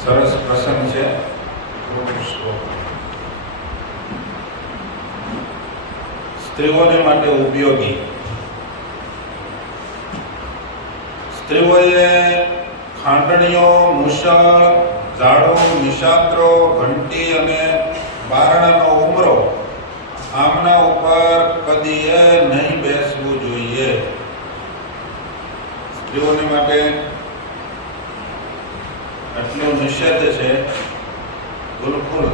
સરસ પ્રસંગ છે. સ્ત્રીઓને માટે ઉપયોગી. સ્ત્રીઓએ ખાંડણીઓ, મુસળ, ઝાડુ, નિશાત્રો, ઘંટી અને બારણાનો ઉમરો આમના ઉપર કદીએ નહીં બેસવું જોઈએ. સ્ત્રીઓને માટે એટલું નિષેધ છે. ગુલખલ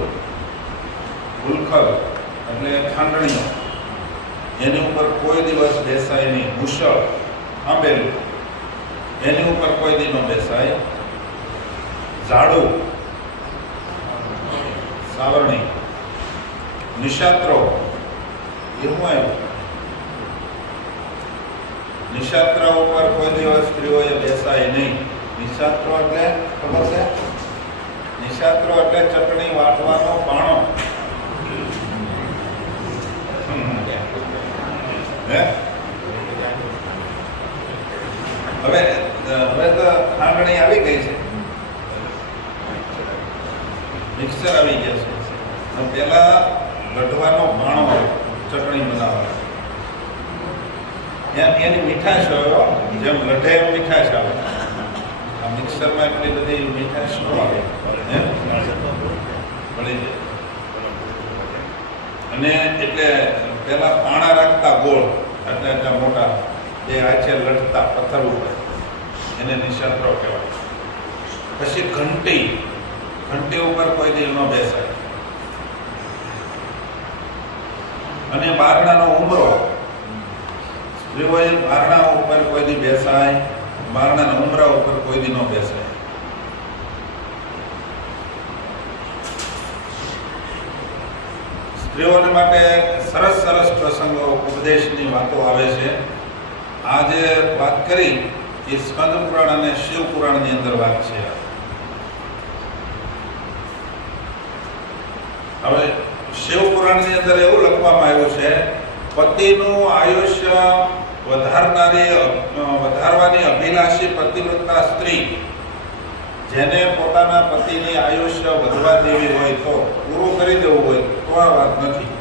એટલે ખાંડણીઓ, એની ઉપર કોઈ દિવસ બેસાય નહીં. મુસળ, આંબેલું, એની ઉપર કોઈ દી ન બેસાય. ઝાડુ, સાવરણી, નિશાત્રો, એવું આવ્યું. નિશાત્ર ઉપર કોઈ દિવસ સ્ત્રીઓએ બેસાય નહીં. નિશાત્રો એટલે ખબર છે? નિશાત્રો એટલે ચટણી વાટવાનો પાણો. હવે તો ખાંડણી આવી ગઈ છે, મિક્સર આવી ગયા છે. પેલા ગઢવાનો ભાણો ચટણી બનાવવા, એની મીઠાશ આવે. જેમ લઢે એમ મીઠાશ આવે. આ મિક્સરમાં એટલી બધી મીઠાશ ન આવે, મળી જાય. અને એટલે પેલા પાણા રાખતા ગોળ, આટલા આટલા મોટા, એ આછે લડતા પથ્થર ઉપર, એને નિશાત્રો કહેવાય. પછી ઘંટી ઉપર કોઈ દી ન બેસાય. અને બારણાનો ઉમરો, સ્ત્રીઓએ બારણા ઉપર કોઈ દી બેસાય, બારણાના ઉમરા ઉપર કોઈ દી ન બેસાય. સ્ત્રીઓને માટે સરસ સરસ પ્રસંગો, ઉપદેશની વાતો આવે છે. આ જે વાત કરી એ સ્કંદ પુરાણ અને શિવ પુરાણની અંદર વાત છે. હવે શિવ પુરાણની અંદર એવું લખવામાં આવ્યું છે, પતિનું આયુષ્ય વધારવાની અભિલાષી પતિવ્રતા સ્ત્રી જેને પોતાના પતિની આયુષ્ય વધવા દેવી હોય, તો પૂરું કરી દેવું હોય તો આ વાત નથી.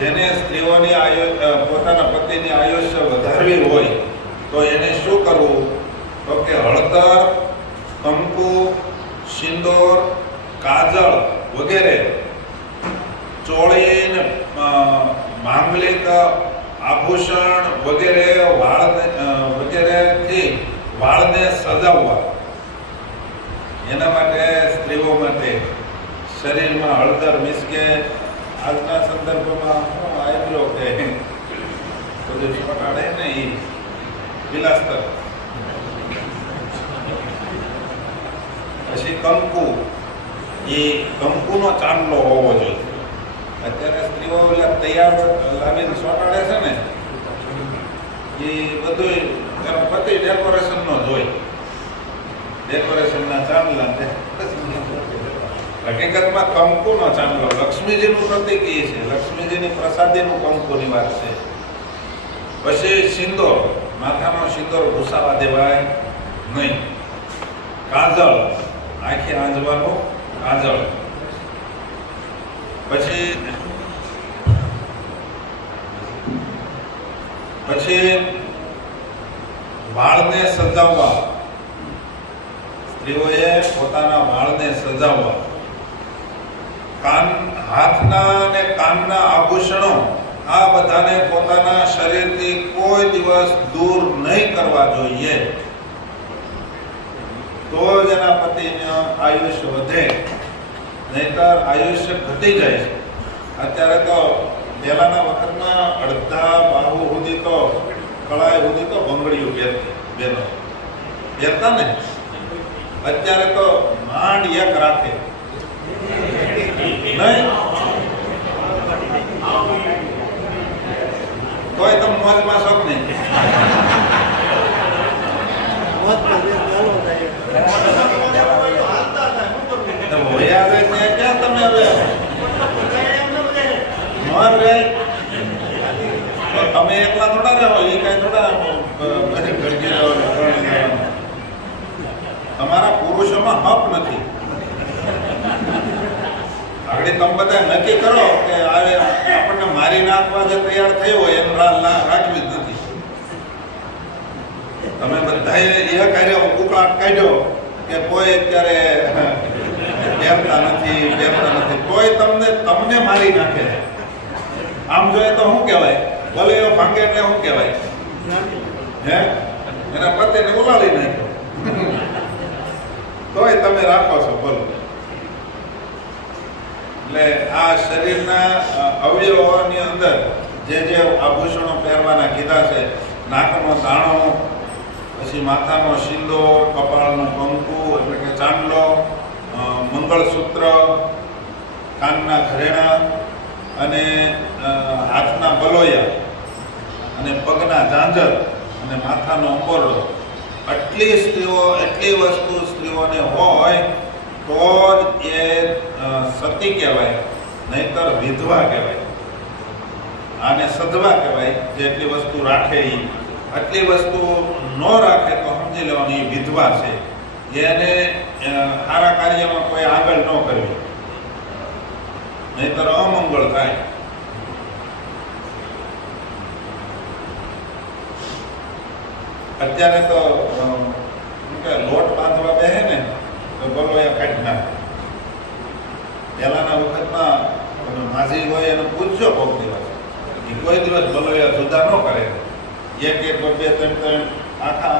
જેને સ્ત્રીઓની પોતાના પતિની આયુષ્ય વધારવી હોય તો એને શું કરવું? તો કે હળદર, કંકુ, સિંદૂર, કાજળ વગેરે, ચોળી, માંગલિક આભૂષણ વગેરેથી વાળને સજાવવા. એના માટે સ્ત્રીઓ માટે શરીરમાં હળદર, મીન્સ કે આજના સંદર્ભમાં શું આયલો કે બધું ચોટાડે ને એ વિલાસ્તર. પછી કંકુ, એ કંકુનો ચાંદલો હોવો જોઈએ. અત્યારે સ્ત્રીઓ તૈયાર લાવીને ચોટાડે છે ને, એ બધું એનો પતિ ડેકોરેશનનો જ હોય. ડેકોરેશનના ચાંદલા. હકીકતમાં કંકુનો ચાંદલો લક્ષ્મીજીનું પ્રતીક એ છે. લક્ષ્મીજીની પ્રસાદીનું કંકુની વાત છે. પછી સિંદૂર, માથાનો સિંદૂર ભૂસાવા દેવાય નહીં. કાજળ, આંખે આંજવાનું કાજળ. પછી વાળને સજાવવા. સ્ત્રીઓએ પોતાના વાળને સજાવવા. હાથના અને કાનના આભૂષણો, આ બધાને પોતાના શરીરથી કોઈ દિવસ દૂર નહીં કરવા જોઈએ. તો જ એના પતિનું આયુષ્ય વધે, નહીતર આયુષ્ય ઘટી જાય છે. અત્યારે તો પહેલાના વખતમાં અડધા બાહુ સુધી તો કળાઈ સુધી તો બંગડીઓ પહેરતા ને. અત્યારે તો માંડ એક રાખે નહીં, તોય તમે મોજમાં શોખ નહીં. ક્યાં તમે હવે તમે એકલા થોડા રહો, એ કાંઈ થોડા બધી ઘડી રહો. તમારા પુરુષોમાં હક નથી. આગળ તમે બધા નક્કી કરો કે આવે આપણને મારી નાખવા જે તૈયાર થયો હોય એનું રાખવી જ નથી. તમે બધાએ એ કાર્ય ઉકળાટ કાઢ્યો કે કોઈ અત્યારે પહેરતા નથી, કોઈ તમને મારી નાખે. આમ જોઈએ તો શું કહેવાય? ભલે એવો ભાંગે એટલે શું કહેવાય? હે, એના પતિને ઉલાળી નાખ્યો. તોય તમે રાખો છો. બોલો. એટલે આ શરીરના અવયવોની અંદર જે આભૂષણો પહેરવાના કીધા છે, નાકનો દાણો, પછી માથાનો સિંદૂર, કપાળનું કંકુ એટલે કે ચાંદલો, મંગળસૂત્ર, કાનના ઘરેણા અને હાથના બલોયા અને પગના ઝાંઝર અને માથાનો અંબોરડો, એટલી વસ્તુ સ્ત્રીઓને હોય તો જ એ સતી કહેવાય, નહીતર વિધવા કહેવાય. આને સધવા કહેવાય. જે એટલી વસ્તુ રાખે એ. આટલી વસ્તુ ન રાખે તો સમજી લેવાની એ વિધવા છે. એને સારા કાર્યમાં કોઈ આગળ ન કરવી, નહીતર અમંગળ થાય. અત્યારે તો લોટ બાંધવા બેસે ને તો બલોયા કાઢી નાખે. પહેલાના વખતમાં માજી હોય એને પૂછજો કોઈક દિવસ, એ કોઈ દિવસ બલોયા જુદા ન કરે. એક બે ત્રણ આખા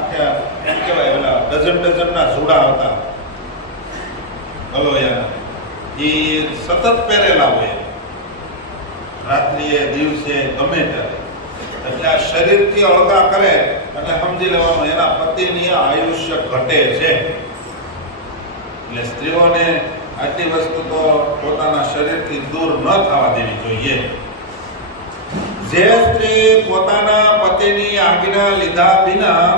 એમ કહેવાય ઓલા ડઝનના જોડા હતા બલોયા. એ સતત પહેરેલા હોય, રાત્રિએ દિવસે ગમે ત્યારે. એટલે આ શરીરથી અળગા કરે એટલે સમજી લેવાનું એના પતિની આયુષ્ય ઘટે છે. એટલે સ્ત્રીઓને આટલી વસ્તુ તો પોતાના શરીરથી દૂર ન થવા દેવી જોઈએ. જે સ્ત્રી પોતાના પતિની આજ્ઞા લીધા વિના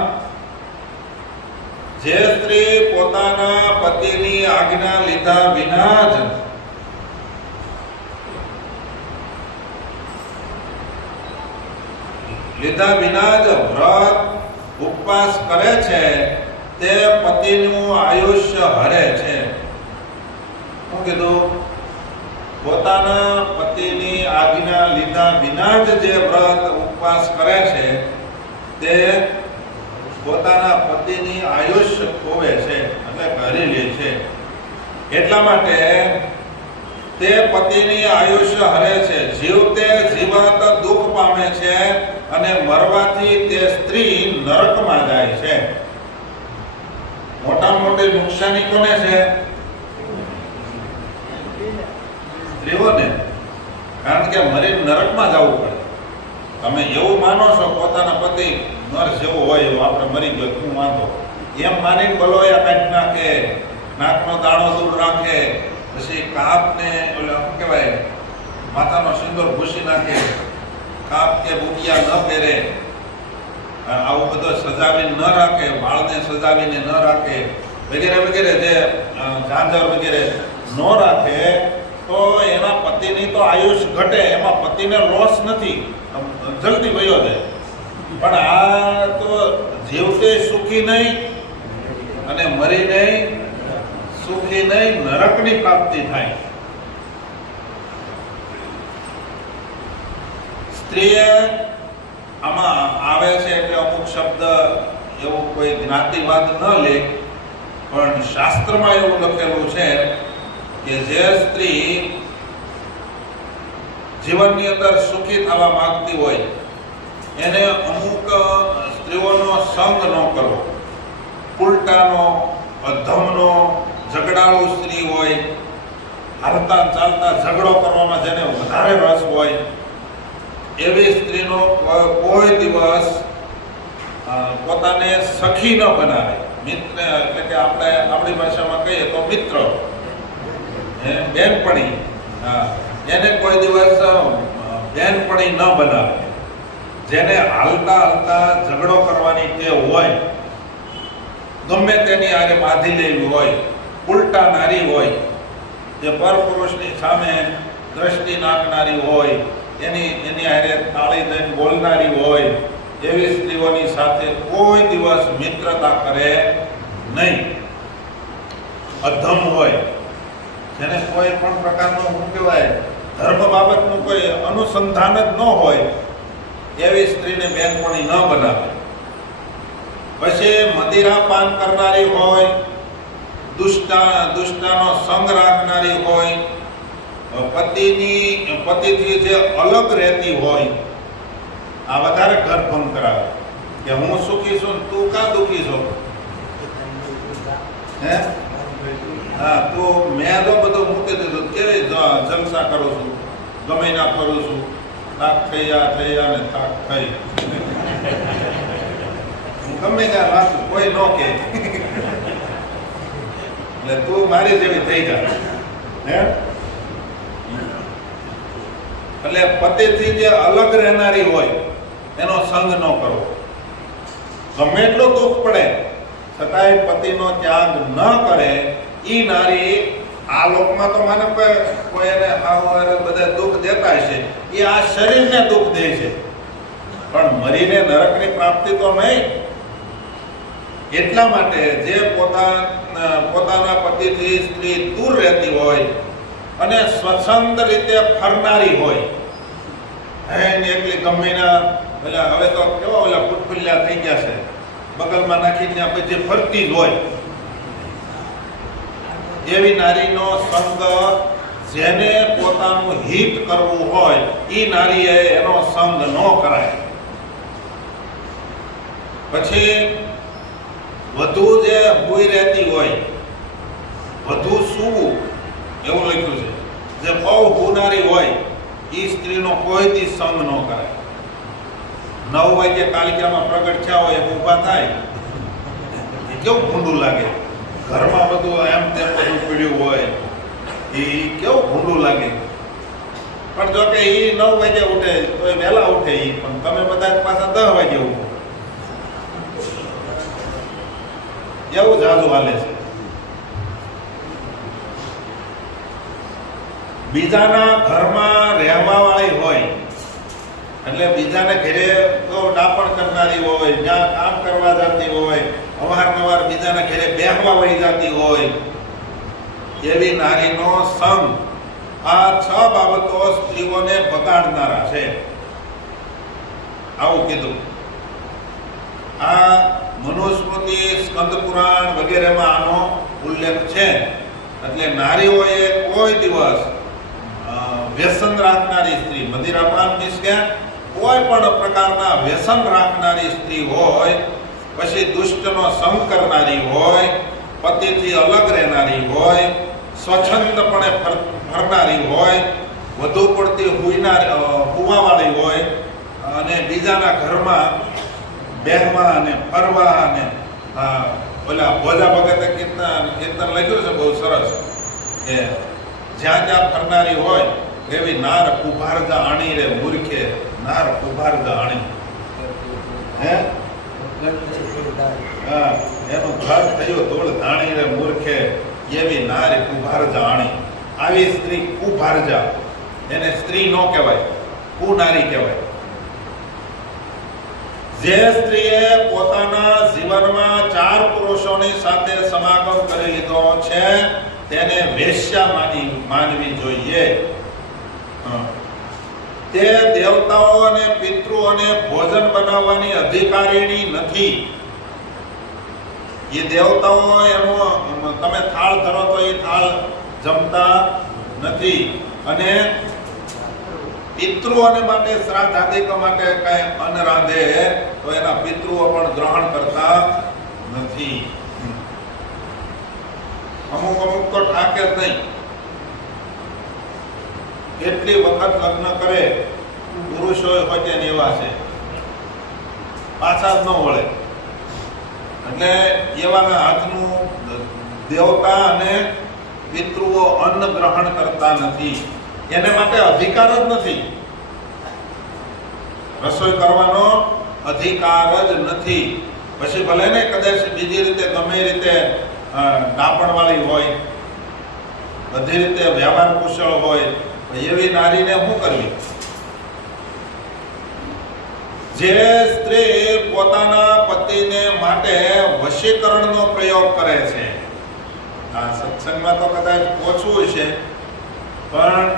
જ વ્રત ઉપવાસ કરે છે તે પતિનું આયુષ્ય હરે છે. શું કીધું? પોતાના પતિની આજ્ઞા લીધા વિના જ જે વ્રત ઉપવાસ કરે છે તે પોતાના પતિની આયુષ્ય ખોવે છે, એટલે હરી લે છે. એટલા માટે તે પતિની આયુષ્ય હરે છે. જીવતે જીવત દુઃખ પામે છે અને મરવાથી તે સ્ત્રી નરકમાં જાય છે. મોટા મોટી નુકસાની કોને છે? સ્ત્રીઓને. કારણ કે મરી નરકમાં જવું પડે. તમે એવું માનો છો પોતાના પતિ નર જેવો હોય એવો, આપણે મરી ગયો શું વાંધો, એમ માનીને બલોયા કાઢી નાખે, નાકનો દાણો દૂર રાખે, પછી કાપને ઓલા શું કહેવાય માથાનો સિંદૂર ભૂસી નાખે, કાપ કે બુટિયા ન પહેરે, આવું બધું સજાવીને ન રાખે, વાળને સજાવીને ન રાખે, વગેરે વગેરે, જે ઝાંઝર વગેરે ન રાખે તો એના પતિની તો આયુષ ઘટે. એમાં પતિને લોસ નથી, જલ્દી વયો જાય. પણ આ તો જીવતે સુખી નહીં અને મરીને સુખી નહીં, નરકની પ્રાપ્તિ થાય. સ્ત્રીએ આમાં આવે છે એટલે અમુક શબ્દ એવો કોઈ જ્ઞાતિવાદ ન લે, પણ શાસ્ત્રમાં એવું લખેલું છે કે જે સ્ત્રી જીવનની અંદર સુખી થવા માંગતી હોય એને અમુક સ્ત્રીઓનો સંગ ન કરવો. ઉલટાનો, અધમનો, ઝઘડાળુ સ્ત્રી હોય, હાલતા ચાલતા ઝઘડો કરવામાં જેને વધારે રસ હોય એવી સ્ત્રીનો કોઈ દિવસ પોતાને સખી ન બનાવે. મિત્ર એટલે કે આપણે આપણી ભાષામાં કહીએ તો મિત્ર, બેનપણી, એને કોઈ દિવસ બેનપણી ન બનાવે. જેને હાલતા હાલતા ઝઘડો કરવાની ટેવ હોય, ગમે તેની આરે બાંધી લેવી હોય, ઉલટા નારી હોય, જે પરપુરુષની સામે દ્રષ્ટિ નાખનારી હોય, એની હારે તાળી દઈને બોલનારી હોય એવી સ્ત્રીઓની સાથે કોઈ દિવસ મિત્રતા કરે નહીં. અધમ હોય, જેને કોઈ પણ પ્રકારનું શું કહેવાય ધર્મ બાબતનું કોઈ અનુસંધાન જ ન હોય એવી સ્ત્રીને બેનપણી ન બનાવે. પછી મદિરા પાન કરનારી હોય, દુષ્ટાનો સંગ રાખનારી હોય, પતિથી જે અલગ રહેતી હોય, આ વધારે ઘર ભંગ કરાવે કે હું સુખી છું તું કાં દુઃખી છો. હે હા, તો મેં તો બધું મૂકી દીધું, કેવી જલસા કરું છું, ગમે ના ફરું છું, થાક થઈ ને થાક થઈ, હું ગમે ત્યાં વાંચું, કોઈ ન કે એટલે તું મારી જેવી થઈ જા. હે એટલે પતિથી જે અલગ રહેનારી હોય એનો સંગ ન કરવો. ગમે એટલો દુઃખ પડે છતાંય પતિનો ત્યાગ ન કરે ઈ નારી આ લોકમાં તો માને કોઈ એને બધા દુઃખ દેતા હશે, એ આ શરીરને દુઃખ દે છે, પણ મરીને નરકની પ્રાપ્તિ તો નહીં. એટલા માટે જે પોતાના પતિથી સ્ત્રી દૂર રહેતી હોય અને સ્વચ્છંદ રીતે ફરનારી હોય, એકલી ગમેના પેલા હવે તો કેવા ઓલા ફૂટફુલ્યા થઈ ગયા છે, બગલમાં નાખીને પછી ફરતી જ હોય, એવી નારીનો સંગ જેને પોતાનું હિત કરવું હોય એ નારીએ એનો સંગ ન કરાય. પછી વધુ જે ભૂઈ રહેતી હોય, વધુ સૂવું એવું લખ્યું છે, જે બહુ ભૂનારી હોય એ સ્ત્રીનો કોઈ દી સંગ ન કરાય. 9 વાગે કાલિકામાં પ્રગટ થયા હોય એમ ઊભા થાય, એ કેવું ભૂંડું લાગે. ઘરમાં બધું એમ તેમ બધું પીડ્યું હોય, એ કેવું ભૂંડું લાગે. પણ જો કે એ 9 વાગે ઉઠે તો એ વહેલા ઉઠે, એ પણ તમે બધા પાછા 10 વાગે ઉઠો, એવું જાદુ હાલે છે. બીજાના ઘરમાં રહેવા વાળી હોય એટલે બીજાને ઘરે તો ડાપણ કરનારી હોય, જ્યાં કામ કરવા જતી હોય, અવારનવાર બીજાના ઘરે બેહવા વહી જતી હોય, એવી નારીનો સંગ. આ 6 બાબતો સ્ત્રીઓને બગાડનારા છે, આવું કીધું. આ મનુસ્મૃતિ, સ્કંદ પુરાણ વગેરેમાં આનો ઉલ્લેખ છે. એટલે નારીઓએ કોઈ દિવસ વ્યસન રાખનારી સ્ત્રી, મદિરાપાન મીન્સ કે કોઈ પણ પ્રકારના વ્યસન રાખનારી સ્ત્રી હોય, પછી દુષ્ટનો સંગ કરનારી હોય, પતિથી અલગ રહેનારી હોય, સ્વચ્છંદપણે ફરનારી હોય, વધુ પડતી હુવાવાળી હોય અને બીજાના ઘરમાં બેહવા અને ફરવા અને ઓલા ભોજા ભગતે કીર્તન લખ્યું છે બહુ સરસ કે જ્યાં જ્યાં ફરનારી હોય એવી નાર કુભારજા આણી રે મૂર્ખે, નાર કુભારજા આણી. હે હા, એનું ઘર થયું ધૂળ ધાણી રે મૂર્ખે, એવી નાર કુભારજા આણી. આવી સ્ત્રી કુભારજા, એને સ્ત્રી ન કહેવાય, કુનારી કહેવાય. જે સ્ત્રીએ પોતાના જીવનમાં 4 પુરુષોની સાથે સમાગમ કરી લીધો છે તેને વેશ્યા માનવી જોઈએ. તે દેવતાઓ અને પિતૃઓને ભોજન બનાવવાની અધિકારીણી નથી. એ દેવતાઓ એનો તમે થાળ ધરો તો એ થાળ જમતા નથી, અને પિતૃઓને માટે શ્રાદ્ધ આદિક માટે કઈ અન્ન રાંધે તો એના પિતૃઓ પણ ગ્રહણ કરતા નથી. અમુક તો ઠાકે જ નહીં. કેટલી વખત લગ્ન કરે પુરુષો હોય એવા છે, પાછા જ ન વળે. એટલે એવાના હાથનું દેવતા અને પિતૃઓ અન્ન ગ્રહણ કરતા નથી, એને માટે અધિકાર જ નથી. રસોઈ કરવાનો અધિકાર જ નથી. પછી ભલે ને કદાચ બીજી રીતે ગમે રીતે ડાપણ વાળી હોય, બધી રીતે વ્યવહાર કુશળ હોય, એવી નારીને શું કરવી? જે સ્ત્રી પોતાના પતિને માટે વશીકરણનો પ્રયોગ કરે છે, આ સત્સંગમાં તો કદાચ ઓછું છે, પણ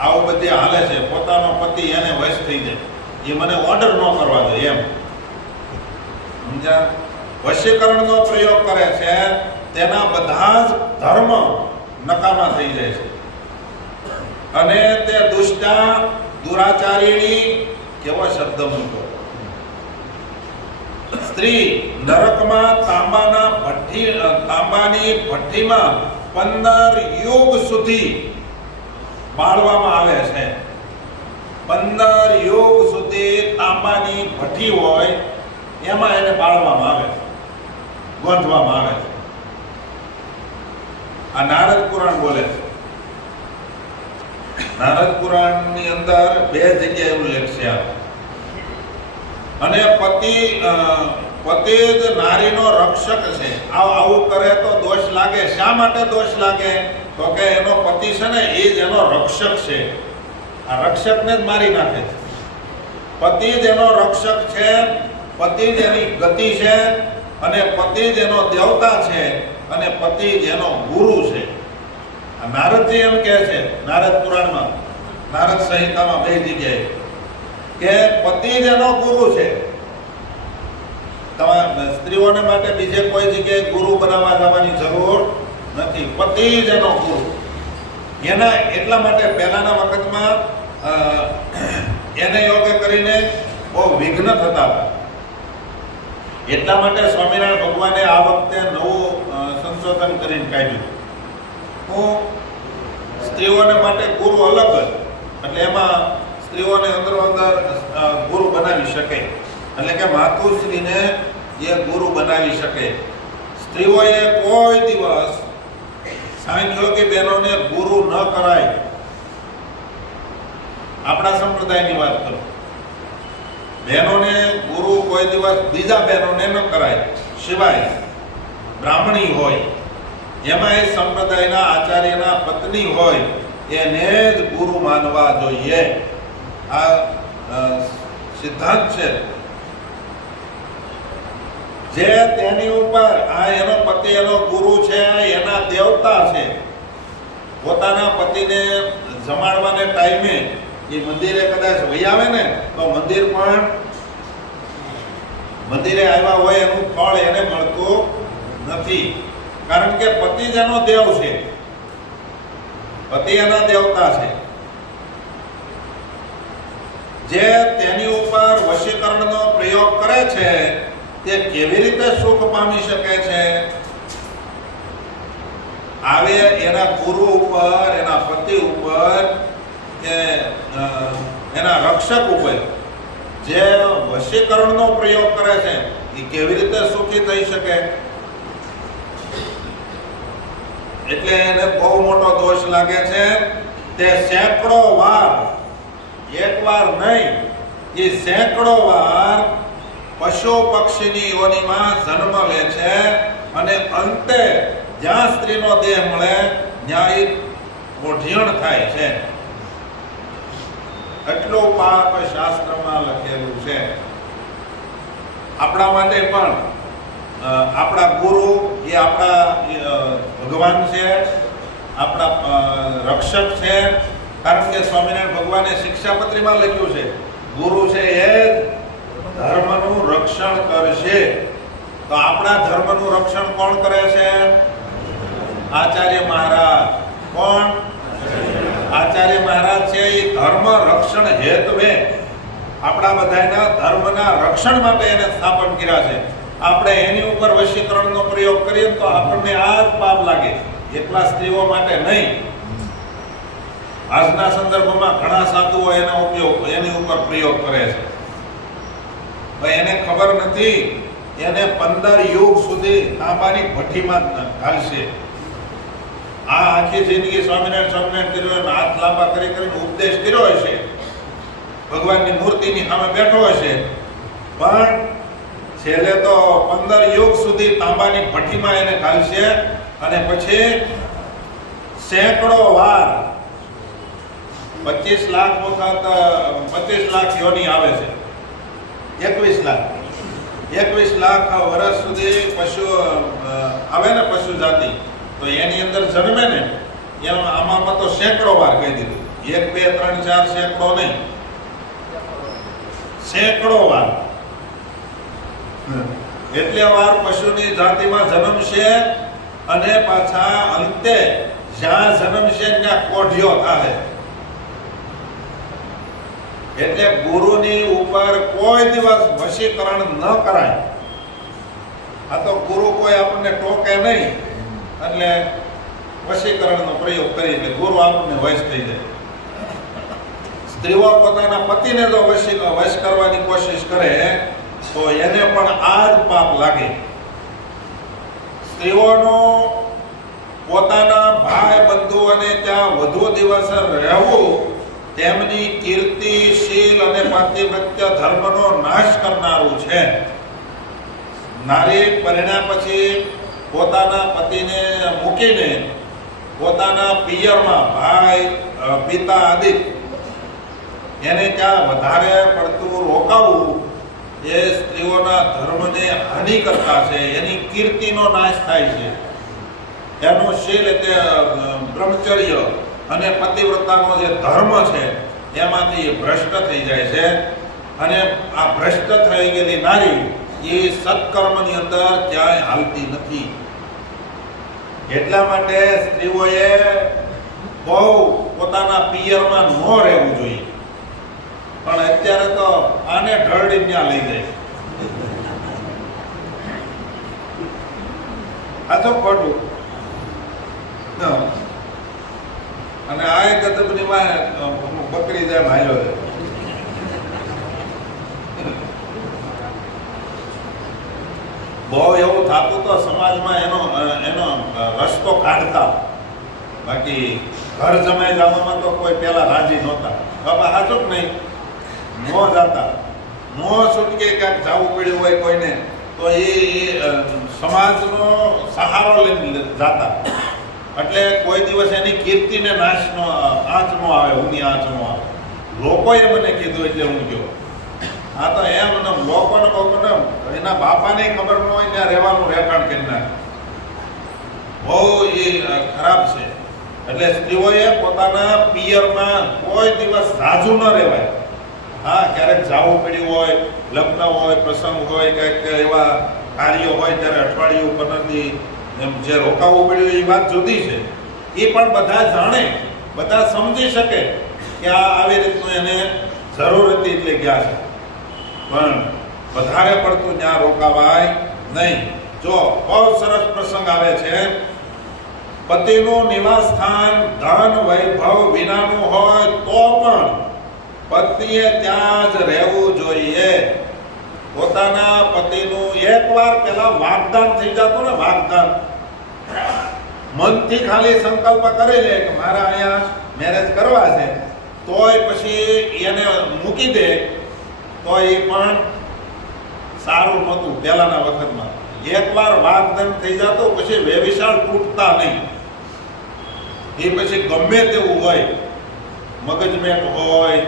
આવું બધી હાલે છે, પોતાનો પતિ એને વશ થઈ જાય, એ મને ઓર્ડર ન કરવા દે એમ, સમજ્યા? વશીકરણનો પ્રયોગ કરે છે, તેના બધા જ ધર્મ નકામા થઈ જાય છે, અને તે દુષ્ટા દુરાચારીણી, કેવો શબ્દ મૂકો, સ્ત્રી નરકમાં તાંબાની ભઠ્ઠીમાં 15 યુગ સુધી બાળવામાં આવે છે. 15 યુગ સુધી તાંબાની ભઠ્ઠી હોય એમાં એને બાળવામાં આવે છે, ગોંધવામાં આવે છે. આ નારદ પુરાણ બોલે છે. નારદ પુરાણની અંદર 2 જગ્યાએ ઉલ્લેખ છે. અને પતિ જ નારીનો રક્ષક છે. આવું કરે તો દોષ લાગે. શા માટે દોષ લાગે? તો કે એનો પતિ છે ને, એ જ એનો રક્ષક છે. આ રક્ષકને જ મારી નાખે છે. પતિ જ એનો રક્ષક છે, પતિ જ એની ગતિ છે, અને પતિ જ એનો દેવતા છે, અને પતિ જ એનો ગુરુ છે. આ નારદજી એમ કહે છે નારદ પુરાણમાં, નારદ સંહિતામાં 2 જગ્યાએ, કે પતિ જ એનો ગુરુ છે. તમારા સ્ત્રીઓને માટે બીજે કોઈ જગ્યાએ ગુરુ બનાવવા જવાની જરૂર નથી. પતિ જ એનો ગુરુ. એના એટલા માટે પહેલાના વખતમાં એને યોગે કરીને બહુ વિઘ્ન થતા હતા. એટલા માટે સ્વામિનારાયણ ભગવાને આ વખતે નવું સંશોધન કરીને કાઢ્યું. હું સ્ત્રીઓને માટે ગુરુ અલગ જ, એટલે એમાં સ્ત્રીઓને અંદરો અંદર ગુરુ બનાવી શકે, એટલે કે માતુશ્રીને એ ગુરુ બનાવી શકે. સ્ત્રીઓએ કોઈ દિવસ સાંખ્યોગી બહેનોને ગુરુ ન કરાય. આપણા સંપ્રદાયની વાત કરું, બહેનોને ગુરુ કોઈ દિવસ બીજા બહેનોને ન કરાય, સિવાય બ્રાહ્મણી હોય, એમાં એ સંપ્રદાયના આચાર્યના પત્ની હોય, એને જ ગુરુ માનવા જોઈએ. આ સિદ્ધાંત છે. જે તેની ઉપર આ એનો પતિ એનો ગુરુ છે, એના દેવતા છે. પોતાના પતિને જમાડવાને ટાઈમે એ મંદિરે કદાચ વહી આવે ને, તો મંદિરે આવ્યા હોય એનું ફળ એને મળતું નથી. કારણ કે પતિ જ એનો દેવ છે, પતિ એના દેવતા છે. જે તેની ઉપર વશીકરણનો પ્રયોગ કરે છે, તે કેવી રીતે સુખ પામી શકે છે? આવે એના ગુરુ ઉપર, એના પતિ ઉપર, કે એના રક્ષક ઉપર જે વશીકરણનો પ્રયોગ કરે છે, એ કેવી રીતે સુખી થઈ શકે? એટલે એને બહુ મોટો દોષ લાગે છે. તે સેંકડો વાર, એક વાર નહીં, એ સેંકડો વાર પશુ પક્ષીની યોનિમાં જન્મ લે છે, અને અંતે જ્યાં સ્ત્રીનો દેહ મળે ત્યાં એ ઓઢિયણ થાય છે. એટલું પાપ શાસ્ત્રમાં લખેલું છે. આપણા માટે પણ આપણા ગુરુ એ આપણા ભગવાન છે, આપણા રક્ષક છે. કારણ કે સ્વામિનારાયણ ભગવાને શિક્ષાપત્રીમાં લખ્યું છે, ગુરુ છે એ ધર્મનું રક્ષણ કરશે. તો આપણા ધર્મનું રક્ષણ કોણ કરે છે? આચાર્ય મહારાજ. કોણ? આચાર્ય મહારાજ છે. એ ધર્મ રક્ષણ હેતુએ આપણા બધાના ધર્મના રક્ષણ માટે એને સ્થાપન કર્યા છે. આપણે એની ઉપર વશીકરણનો પ્રયોગ કરીએ તો આપણને આ જ પાપ લાગે, એકલા સ્ત્રીઓ માટે નહીં. આજના સંદર્ભમાં ઘણા સાધુઓ એની ઉપર પ્રયોગ કરે છે. એને ખબર નથી, એને 15 યુગ સુધી તાંબાની ભઠ્ઠીમાં ઘાલશે. આ આખી જિંદગી સ્વામિનારાયણ કર્યો, હાથ લાંબા કરીને ઉપદેશ કર્યો હશે, ભગવાનની મૂર્તિની સામે બેઠો હશે, પણ છેલ્લે તો 15 યુગ સુધી તાંબાની ભઠ્ઠીમાં એને ઘાલશે. અને પછી સેંકડો વાર 25 લાખ વખત 25 લાખ યોની આવે છે. 21 લાખ 21 લાખ વર્ષ સુધી પશુ આવે ને પશુ જાતિ, તો એની અંદર જન્મે ને એમ આમાં તો સેંકડો વાર કહી દીધું, 1 2 3 4 સેંકડો નહીં, સેંકડો વાર. એટલે વાર પશુની જાતિમાં જન્મશે અને પાછા અંતે જ્યાં જન્મશે ત્યાં કોઢિયો થાય. એટલે ગુરુની ઉપર કોઈ દિવસ વશીકરણ ન કરાય. આ તો ગુરુ કોઈ આપણને ટોકે નહીં એટલે વશીકરણનો પ્રયોગ કરી એટલે ગુરુ આપણને વશ થઈ જાય. સ્ત્રીઓ પોતાના પતિને જો વશ કરવાની કોશિશ કરે તો એને પણ આ જ પાપ લાગે. સ્ત્રીઓનો પોતાના ભાઈ બંધુઓને ત્યાં વધુ દિવસ રહેવું તેમની કીર્તિ, શીલ અને પાતિવ્રત્ય ધર્મનો નાશ કરનારું છે. નારી પરિણ્યા પછી પોતાના પતિને મૂકીને પોતાના પિયરમાં ભાઈ, પિતા આદિ એને ત્યાં વધારે પડતું રોકાવવું એ સ્ત્રીઓના ધર્મને હાનિ કરતા છે. એની કીર્તિનો નાશ થાય છે. એનું શીલ એટલે બ્રહ્મચર્ય અને પતિવ્રતાનો જે ધર્મ છે એમાંથી ભ્રષ્ટ થઈ જાય છે. અને આ ભ્રષ્ટ થઈ ગયેલી નારી એ સત્કર્મની અંદર ક્યાંય હાલતી નથી. એટલા માટે સ્ત્રીઓએ બહુ પોતાના પિયરમાં ન રહેવું જોઈએ. પણ અત્યારે તો આને ઢળડી ત્યાં લઈ જાય. આ તો ખોટું. અને આ એક ગજબની માં બકરી જાય ભાઈઓ છે. બહુ એવું થતું તો સમાજમાં એનો રસ્તો કાઢતા. બાકી ઘર જમાઈ જવામાં તો કોઈ પેલા રાજી નહોતા. બાબા સાચું જ નહીં, નો જાતા, નો છૂટકે ક્યાંક જવું પડ્યું હોય કોઈને તો એ સમાજનો સહારો લઈને જાતા. એટલે કોઈ દિવસ એની કીર્તિને નાશનો આંચ નો આવે, ઊની આંચ નો આવે. લોકોએ મને કીધું એટલે હું ગયો. આ તો એમ લોકોને એના બાપાને ખબર ન હોય ત્યાં રહેવાનું રહેઠાણ કરી નાખે. બહુ એ ખરાબ છે. એટલે સ્ત્રીઓએ પોતાના પિયરમાં કોઈ દિવસ રાજુ ન રહેવાય. હા, ક્યારેક જવું પડ્યું હોય, લગ્ન હોય, પ્રસંગ હોય, કંઈક એવા કાર્યો હોય ત્યારે અઠવાડિયું 15 દી એમ જે રોકાવું પડ્યું એ વાત જુદી છે. એ પણ બધા જાણે, બધા સમજી શકે કે આ આવી રીતનું એને જરૂર હતી એટલે ગયા છે. પણ વધારે પડતું ત્યાં રોકાવાય નહીં. જો બહુ સરસ પ્રસંગ આવે છે. પતિનું નિવાસ સ્થાન ધન વૈભવ વિનાનું હોય તો પણ પત્નીએ ત્યાં જ રહેવું જોઈએ. પોતાના પતિનું એકવાર પેલા વાગદાન થઈ જતું ને, વાગદાન મનથી ખાલી સંકલ્પ કરી લે કે મારા અહીંયા મેરેજ કરવા છે, તોય પછી એને મૂકી દે તો એ પણ સારું નહોતું પહેલાના વખતમાં. એકવાર વાગદાન થઈ જતું પછી વેવિશાળ તૂટતા નહીં. એ પછી ગમે તેવું હોય, મગજમેટ હોય,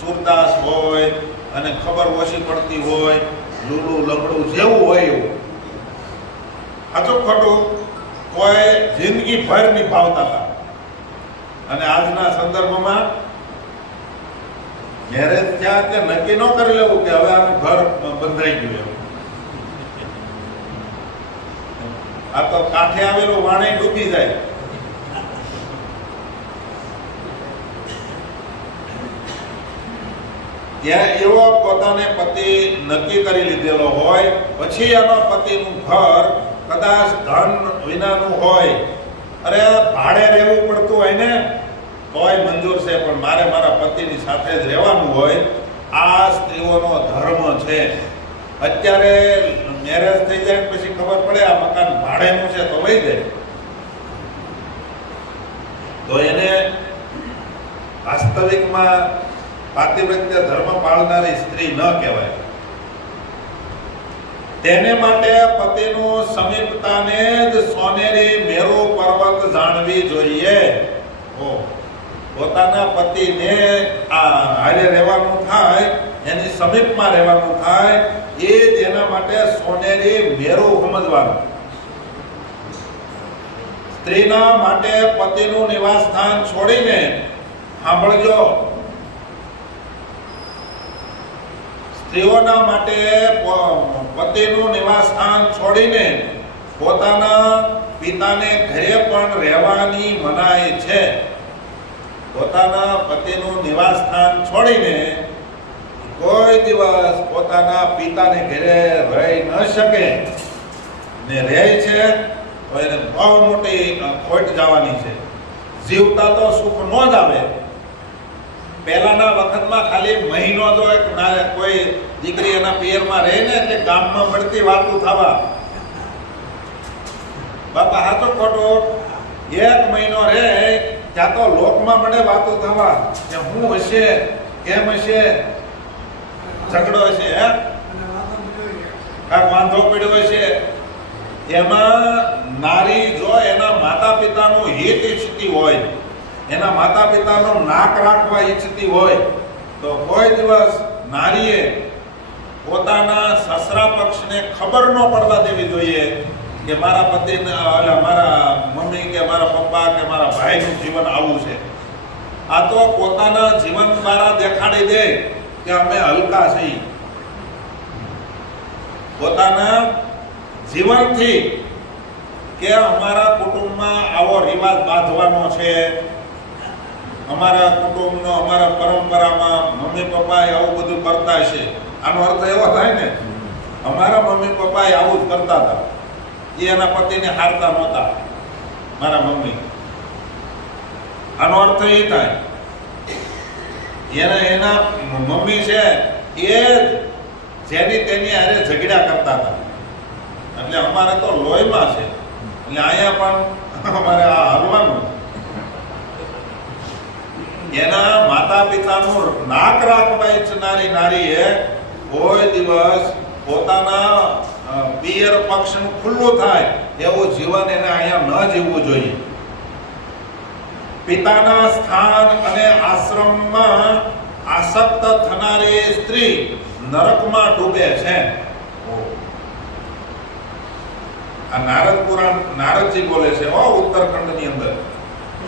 સુરદાસ હોય અને ખબર ઓછી પડતી હોય, લૂલું લંગડું જેવું હોય એવું સાચું ખોટું કોઈ જિંદગી ભર નિભાવતા હતા. અને આજના સંદર્ભમાં મેરેજ થયા કે નક્કી ન કરી લેવું કે હવે આનું ઘર બંધાઈ ગયું એવું. આ તો કાંઠે આવેલું વાણે ડૂબી જાય. ત્યાં એવો પોતાને પતિ નક્કી કરી લીધેલો હોય, પછી એનો પતિનું ઘર કદાચ ધન વિનાનું હોય, અરે ભાડે રહેવું પડતું હોય ને તોય મંજૂર છે, પણ મારે મારા પતિની સાથે જ રહેવાનું હોય. આ સ્ત્રીઓનો ધર્મ છે. અત્યારે મેરેજ થઈ જાય પછી ખબર પડે આ મકાન ભાડેનું છે તો વહી જાય, તો એને વાસ્તવિકમાં પાતિવ્રત્ય ધર્મ પાળનારી સ્ત્રી ન કહેવાય. તેને માટે પતિનું સમીપતાને જ સોનેરી મેરુ પર્વત જાણવી જોઈએ. પોતાના પતિને આ હારે રહેવાનું થાય એની સમીપમાં રહેવાનું થાય, એ જ એના માટે સોનેરી મેરું સમજવાનું. સ્ત્રીના માટે પતિનું નિવાસ સ્થાન છોડીને, સાંભળજો, સ્ત્રીઓના માટે પતિનું નિવાસ સ્થાન છોડીને પોતાના પિતાને ઘરે પણ રહેવાની મનાઈ છે. પોતાના પતિનું નિવાસ સ્થાન છોડીને કોઈ દિવસ પોતાના પિતાને ઘરે રહી ન શકે ને રહે છે તો એને બહુ મોટી ખોટ જવાની છે. જીવતા તો સુખ ન જ આવે. પહેલાના વખતમાં ખાલી મહિનો જો કોઈ દીકરી એના પિયરમાં રહે ને એટલે ગામમાં પડતી વાતો થવા. બાપા હાચો ખોટો? 1 મહિનો રહે ત્યાં તો લોકમાં મને વાતો થવા કે હું હશે, કેમ હશે, ઝઘડો હશે, કાંઈક વાંધો પડ્યો હશે. એમાં નારી જો એના માતા પિતાનું હિત ઈચ્છતી હોય, એના માતા પિતાનું નાક રાખવા ઈચ્છતી હોય તો કોઈ દિવસ નારીએ પોતાના સસરા પક્ષને ખબર ન પડવા દેવી જોઈએ કે મારા પતિને, મારા મમ્મી કે મારા પપ્પા કે મારા ભાઈનું જીવન આવું છે. આ તો પોતાના જીવન દ્વારા દેખાડી દે કે અમે હલકા છીએ. પોતાના જીવનથી કે અમારા કુટુંબમાં આવો રિવાજ બાંધવાનો છે, અમારા કુટુંબનો, અમારા પરંપરામાં મમ્મી પપ્પાએ આવું બધું કરતા છે. આનો અર્થ એવો થાય ને, અમારા મમ્મી પપ્પાએ આવું જ કરતા હતા, એ એના પતિને હારતા નહોતા, મારા મમ્મી. આનો અર્થ એ થાય એના મમ્મી છે એ જેની તેની હારે ઝઘડા કરતા હતા. એટલે અમારે તો લોહીમાં છે, એટલે અહીંયા પણ અમારે આ હાલવાનું. એના માતા પિતાનું નાક રાખવા ઈચ્છનારી નારીએ કોઈ દિવસ પોતાના પિયર પક્ષનું ખુલ્લું થાય એવું જીવન એને અહીંયા ન જીવવું જોઈએ. પિતાના સ્થાન અને આશ્રમમાં આસક્ત થનારી સ્ત્રી નરકમાં ડૂબે છે. આ નારદ પુરાણ નારદજી બોલે છે ઉત્તરખંડની અંદર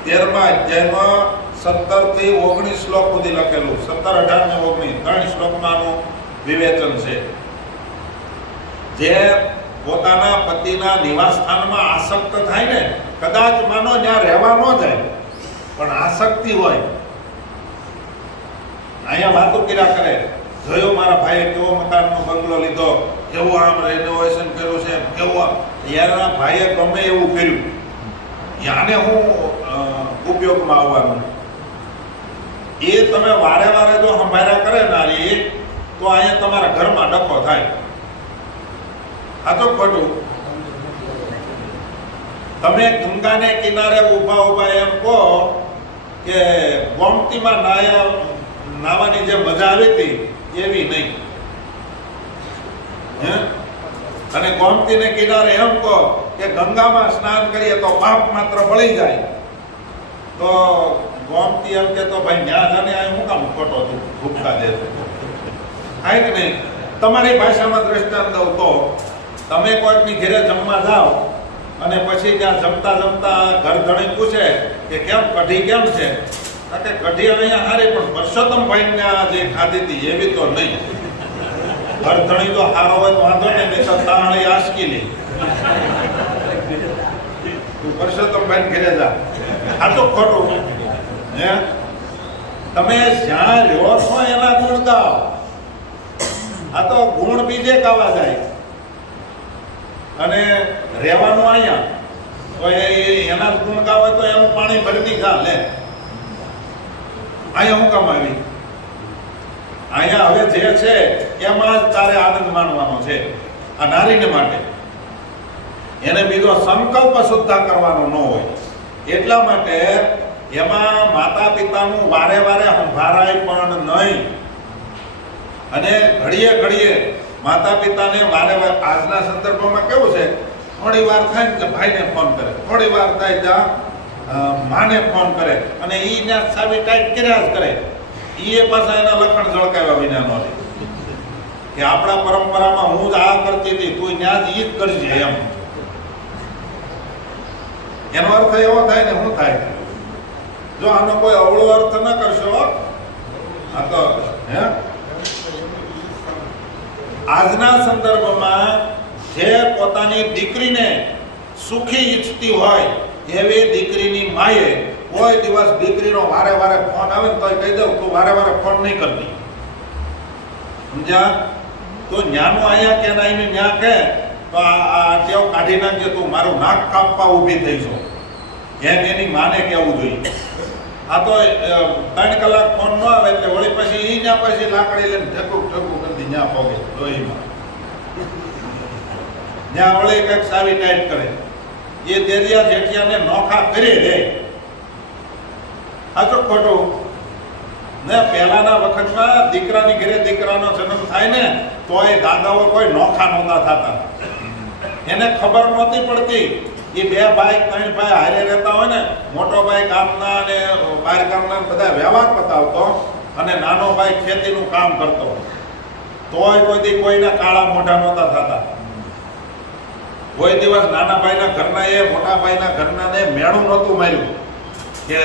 13મા અધ્યાયમાં 17 થી 19 શ્લોક સુધી લખેલું. 17, 18 ને 19 3 શ્લોકમાંનું વિવેચન છે. જે પોતાના પતિના નિવાસ સ્થાનમાં આસક્ત થાય ને, કદાચ માનો ત્યાં રહેવા ન જાય પણ આસક્તિ હોય, અહીંયા વાતો કર્યા કરે, જોયો મારા ભાઈએ કેવો મકાનનો બંગલો લીધો, કેવું આમ રેનોવેશન કર્યું છે, કેવું યારના ભાઈએ ગમે એવું કર્યું, યાને હું ઉપયોગમાં આવવાનું. એ તમે વારે વારે જો સંભાળ્યા કરે નારી તો અહીંયા તમારા ઘરમાં ડખો થાય. આ તો ખોટું. તમે ગંગાને કિનારે ઊભા ઊભા એમ કહો કે ગોમતીમાં નાવાની જે મજા આવી હતી એવી નહીં. અને ગોમતીને કિનારે એમ કહો કે ગંગામાં સ્નાન કરીએ તો પાપ માત્ર બળી જાય, તો ગોમતી એમ કે તો ભાઈ ન્યા જાને આ હું કામ ખોટો ભૂખતા દેશો. થાય કે નહીં? તમારી ભાષામાં દ્રષ્ટાંત દઉં તો તમે કોઈકની ઘરે જમવા જાઓ અને પછી ત્યાં જમતા જમતા ઘર ધણી પૂછે કે કેમ કઢી કેમ છે, કે કઢી અહીંયા હારી પણ પરસોત્તમભાઈને જે ખાધી હતી એવી તો નહીં. ઘર ધણી તો હારો હોય તો વાંધો નહીં, તો તાણી આસકી લે, તું પરસોત્તમભાઈ ઘરે જા. આ તો ખોટું. હે, તમે જ્યાં રહ્યો છો એના ગુણ ગાઓ. આ તો ગુણ બીજે ગાવા જાય અને રહેવાનું અહીંયા તો એના જ ગુણ ગાવે તો એનું પાણી ભરીની જા લે. અહીંયા હું કામ આવી? અહીંયા હવે જે છે એમાં જ તારે આનંદ માણવાનો છે. આ નારીને માટે એને બીજો સંકલ્પ સુદ્ધા કરવાનો ન હોય. એટલા માટે એમાં માતા પિતાનું વારે વારે સંભાળાય પણ નહીં. અને ઘડીએ ઘડીએ માતા પિતાને વારે વારે, આજના સંદર્ભમાં કેવું છે, થોડી વાર થાય ને ભાઈને ફોન કરે, થોડી વાર થાય જા માને ફોન કરે, અને ઈ ને સાવી ટાઈટ કર્યા જ કરે. એ પાછા એના લખણ ઝળકાવ્યા વિના નો રહે. કે આપણા પરંપરામાં હું જ આ કરતી હતી, તું ન્યા જ ઈ જ કરજે એમ. એનો અર્થ એવો થાય ને શું થાય? જો આનો કોઈ અવળો અર્થ ન કરશો આ તો હે આજના સંદર્ભમાં જે પોતાની દીકરીને સુખી ઈચ્છતી હોય એવી દીકરીની માએ કોઈ દિવસ દીકરીનો વારે વારે ફોન આવે ને તો કહી દઉં તું વારે વારે ફોન નહીં કરતી, સમજ્યા? તો ન્યાનું અહીંયા કે ના ન્યા કે તો આ ટેવ કાઢી નાખજે, તું મારું નાક કાપવા ઊભી થઈ છો એમ એની માને કહેવું જોઈએ. આ તો 3 કલાક ફોન ન આવે એટલે વળી પછી ઈ ન્યા પછી લાકડી લઈને ઠેકું ઠેકું કરી ન્યા પોગે લોહીમાં, ન્યા વળી કંઈક સાવી ટાઈટ કરે. એ દેરિયા જેઠિયાને નોખા કરી દે. આ તો ખોટું ને. પહેલાના વખતમાં દીકરાની ઘરે દીકરાનો જન્મ થાય ને તોય દાદાઓ કોઈ નોખા નહોતા થતા. એને ખબર નહોતી પડતી. એ 2 ભાઈ 3 ભાઈ હારે રહેતા હોય ને, મોટો ભાઈ કામના અને બહાર કામના બધા વ્યવહાર બતાવતો અને નાનો ભાઈ ખેતીનું કામ કરતો, તોય કોઈના કાળા મોઢા નહોતા થતા. કોઈ દિવસ નાના ભાઈના ઘરના એ મોટા ભાઈના ઘરના ને મેણું નહોતું માર્યું કે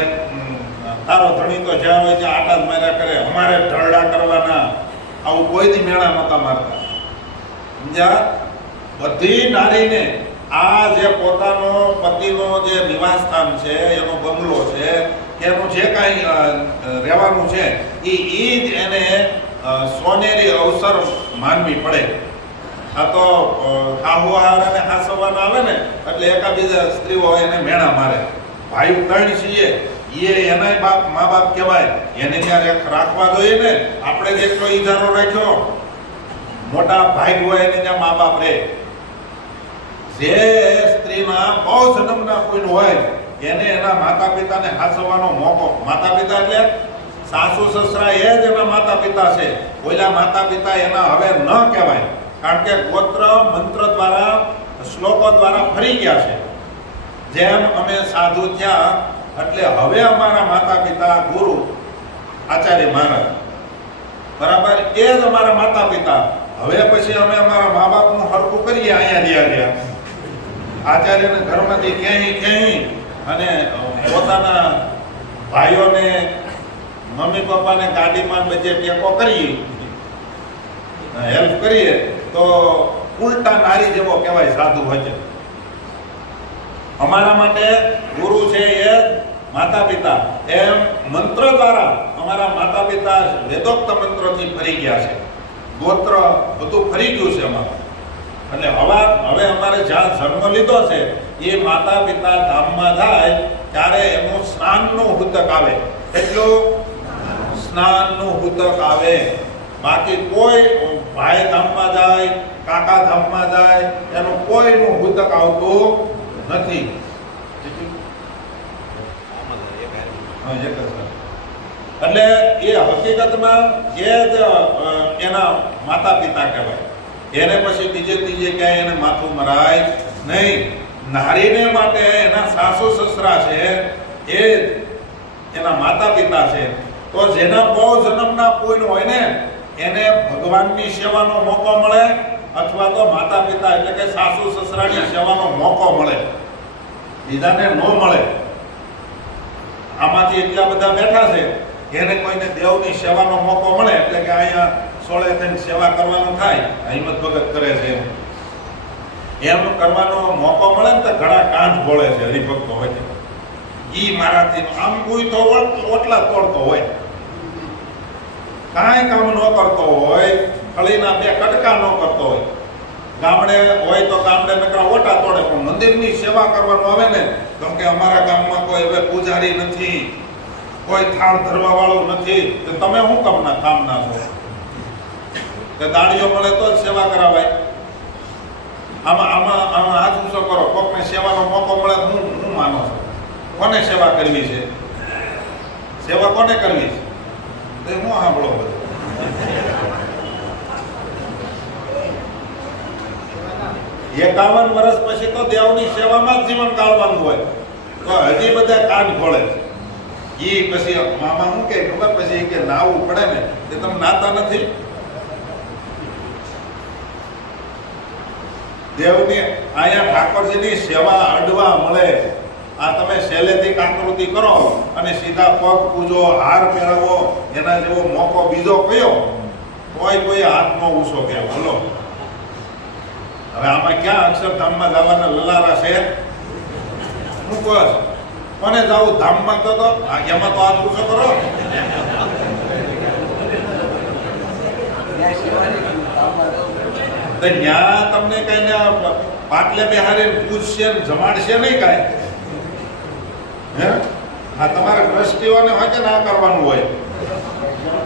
તારો ધણી તો જ્યાં હોય ત્યાં આટા જ માર્યા કરે, અમારે ઢળડા કરવાના, આવું કોઈ દી મેળા નહોતા મારતા. સમજ્યા? બધી નારીને આ જે પોતાનો પતિનો જે નિવાસ સ્થાન છે, એનો બંગલો છે કે એનું જે કાંઈ રહેવાનું છે એ જ એને સોનેરી અવસર માનવી પડે. આ તો હાહુહાર અને હાસવાના આવે ને એટલે એકાબીજા સ્ત્રીઓ એને મેણા મારે. ભાઈ 3 છીએ એ એના બાપ મા બાપ કહેવાય, એને ત્યાં રાખવા જોઈએ ને. આપણે જેટલો ઈજારો રાખ્યો, મોટા ભાઈ હોય એને ત્યાં મા બાપ રહે. જે સ્ત્રીના બહુ જન્મના કોઈ હોય એને એના માતા પિતાને હાસવાનો મોકો, માતા પિતા એટલે સાસુ સસરા એ જ એના માતા પિતા છે. ઓલા માતા પિતા એના હવે ન કહેવાય, કારણ કે ગોત્ર મંત્ર દ્વારા શ્લોકો દ્વારા ફરી ગયા છે. જેમ અમે સાધુ થયા એટલે હવે અમારા માતા પિતા ગુરુ આચાર્ય મહારાજ બરાબર એ જ અમારા માતા પિતા. હવે પછી અમે અમારા મા બાપનું હરખું કરીએ અહીંયા રહ્યા આચાર્યને ઘરમાંથી ક્યાંય અને પોતાના ભાઈઓને મમ્મી પપ્પાને ગાડીમાં બધે ટેકો કરીએ, હેલ્પ કરીએ તો ઉલટા નારી જેવો કહેવાય સાધુ હોય. અમારા માટે ગુરુ છે એ માતા પિતા. એમ મંત્ર દ્વારા અમારા માતા પિતા વેદોક્ત મંત્રોથી ફરી ગયા છે. ગોત્ર બધું ફરી ગયું છે અમારું. એટલે હવે અમારે જ્યાં જન્મ લીધો છે એ માતા પિતા ધામમાં જાય ત્યારે એનું સ્નાનનું હુતક આવે. એટલું સ્નાનનું હુતક આવે. બાકી કોઈ ભાઈ ધામમાં જાય, કાકા ધામમાં જાય, એનું કોઈનું હુતક આવતું નથી. એટલે એ હકીકતમાં એ જ એના માતા પિતા કહેવાય. એને પછી બીજે ત્રીજે ક્યાંય એને માથું મરાય નહીં. નારીને માટે એના સાસુ સસરા છે એ એના માતા પિતા છે. તો જેના બહુ જન્મના પુણ્ય હોય ને એને ભગવાનની સેવાનો મોકો મળે અથવા તો માતા પિતા એટલે કે સાસુ સસરાની સેવાનો મોકો મળે, બીજાને ન મળે. આમાંથી એટલા બધા બેઠા છે એને કોઈને દેવની સેવાનો મોકો મળે એટલે કે અહીંયા સોળે થઈને સેવા કરવાનું થાય, હિંમત ભગત કરે છે એમ કરવાનો મોકો મળે ને તો ઘણા કાંઠ બોળે છે હરિભક્તો હોય. ઈ મારાથી આમ કોઈ તો ઓટલા તોડતો હોય, કાંઈ કામ ન કરતો હોય, કળીના 2 કટકા ન કરતો હોય. ગામડે હોય તો ગામડે નકરા ઓટા તોડે, પણ મંદિરની સેવા કરવાનું આવે ને કેમ કે અમારા ગામમાં કોઈ હવે પૂજારી નથી, કોઈ થાળ ધરવા વાળું નથી, તો તમે શું કામના કામના છો? કે દાડીઓ મળે તો જ સેવા કરાવાય. આમાં હાથ ઊંચો કરો, કોકને સેવાનો મોકો મળે હું માનો છો? કોને સેવા કરવી છે? સેવા કોને કરવી છે? તો હું સાંભળો બધું. 51 વર્ષ પછી તો દેવની સેવામાં જ જીવન કાઢવાનું હોય તો હજી બધા કાન ખોળે છે. ઈ પછી મામા શું કે ખબર પછી કે નાવું પડે ને તે તમે નાતા નથી. દેવની અહીંયા ઠાકોરજીની સેવા અડવા મળે. આ તમે સહેલેથી કાકૃતિ કરો અને સીધા પગ પૂજો, હાર મેળવો, એના જેવો મોકો બીજો કયો કોઈ હાથ નો ઊંચો કે બોલો. હવે આમાં ક્યાં અક્ષરધામમાં જવાના લલારા છે? હું કહું કોને જાવું ધામમાં? તો એમાં તો હાથ ઊંચો કરો. ત્યાં તમને કઈ પાટલે બેહારી પૂછશે જમાડશે નહીં કાંઈ. હે હા, તમારા ટ્રસ્ટીઓને હોય કે ના કરવાનું હોય.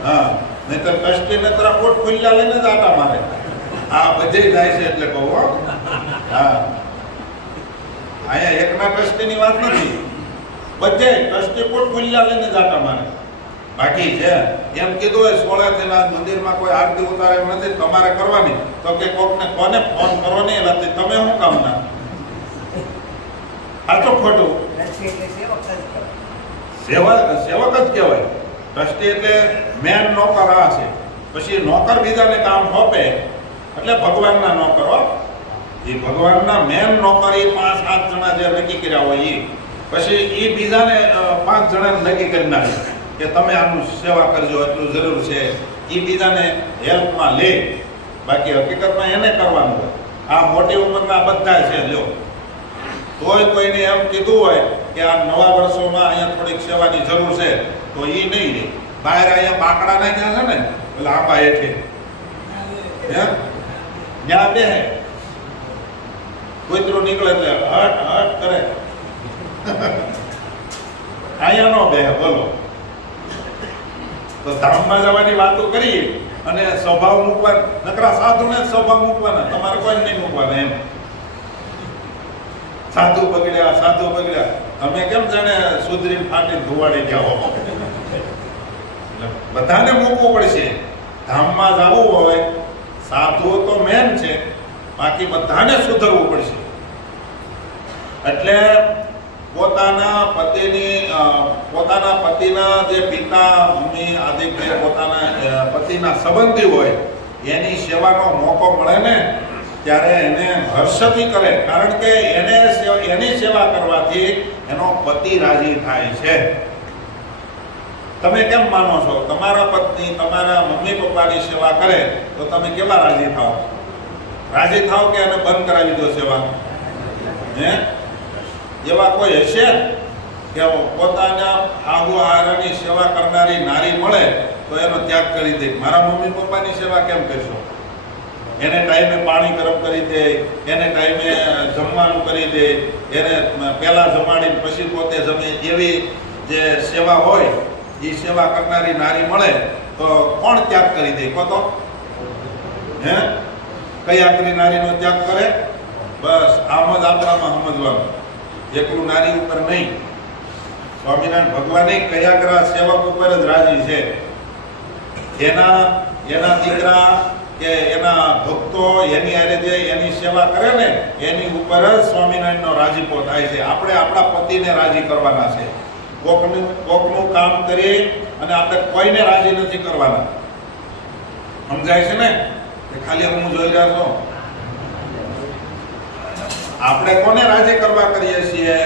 હા, નહીં તો ટ્રસ્ટી ને તરફ પોટ ખુલ્લા લઈને જ આટા મારે. આ બધે જાય છે એટલે કહું. હા, અહીંયા એકના ટ્રસ્ટીની વાત નથી, બધે ટ્રસ્ટી પોટ ખુલ્લા લઈને જ આટા મારે. બાકી છે એમ કીધું હોય 16 ના મંદિરમાં કોઈ આરતી ઉતારે એમ નથી, તમારે કરવાની. તો કે કોકને કોને ફોન કરો નહીં એટલે તમે શું કામના? આ તો ખોટું. સેવક જ કહેવાય. ટ્રસ્ટી એટલે મેન નોકર આ છે. પછી નોકર બીજાને કામ સોંપે એટલે ભગવાનના નોકરો. એ ભગવાનના મેન નોકર એ 5-7 જણા જે નક્કી કર્યા હોય એ પછી એ બીજાને 5 જણાને નક્કી કરી નાખે કે તમે આનું સેવા કરજો, એટલું જરૂર છે. એ બીજાને હેલ્પમાં લે. બાકી હકીકતમાં એને કરવાનું હોય. આ મોટી ઉંમરના બધા છે. લ્યો તોય કોઈને એમ કીધું હોય કે આ નવા વર્ષોમાં અહીંયા થોડીક સેવાની જરૂર છે તો એ નહીં લે. બહાર અહીંયા બાકડા નાખ્યા છે ને એટલે આંબા હેઠે ત્યાં બે કૂતરું નીકળે એટલે હટ હટ કરે. અહીંયા નો બે બોલો. તો ધામમાં જવાની વાતો કરીએ અને સ્વભાવ મૂકવા, નકરા સાધુને સ્વભાવ મૂકવાના, તમારે કોઈ નહીં મૂકવાના. એમ સાધુ બગડ્યા તમે કેમ જાણે સુધરી ફાટી ધુવાડી ગયા હો. બધાને મૂકવું પડશે. ધામમાં જવું હોય સાધુ તો મેન છે, બાકી બધાને સુધરવું પડશે. એટલે પોતાના પતિના જે પિતા મમ્મી આદિ પોતાના પતિના સંબંધી હોય એની સેવાનો મોકો મળે ને ત્યારે એને હર્ષથી કરે. કારણ કે એની સેવા કરવાથી એનો પતિ રાજી થાય છે. તમે કેમ માનો છો? તમારા પત્ની તમારા મમ્મી પપ્પાની સેવા કરે તો તમે કેવા રાજી થાવ? રાજી થાવ કે એને બંધ કરાવી દો સેવા? હે, એવા કોઈ હશે કે પોતાના આહુ આહારની સેવા કરનારી નારી મળે તો એનો ત્યાગ કરી દે? મારા મમ્મી પપ્પાની સેવા કેમ કરશો? એને ટાઈમે પાણી ગરમ કરી દે, એને ટાઈમે જમવાનું કરી દે, એને પહેલા જમાડીને પછી પોતે જમે, એવી જે સેવા હોય એ સેવા કરનારી નારી મળે તો કોણ ત્યાગ કરી દે? કહો તો. હે, કઈ આખરી નારીનો ત્યાગ કરે? બસ આમ જ આપણામાં સમજવાનું, એકલું નારી ઉપર નહીં. સ્વામિનારાયણ ભગવાને કયાગ્રા સેવક ઉપર જ રાજી છે. એના દીકરા કે એના ભક્તો એની હારે જે એની સેવા કરે ને એની ઉપર જ સ્વામિનારાયણનો રાજીપો થાય છે. આપણે આપણા પતિને રાજી કરવાના છે. કોકનું કામ કરી અને આપણે કોઈને રાજી નથી કરવાના. સમજાય છે ને? ખાલી હું જોઈ રહ્યા છો. આપણે કોને રાજી કરવા કરીએ છીએ?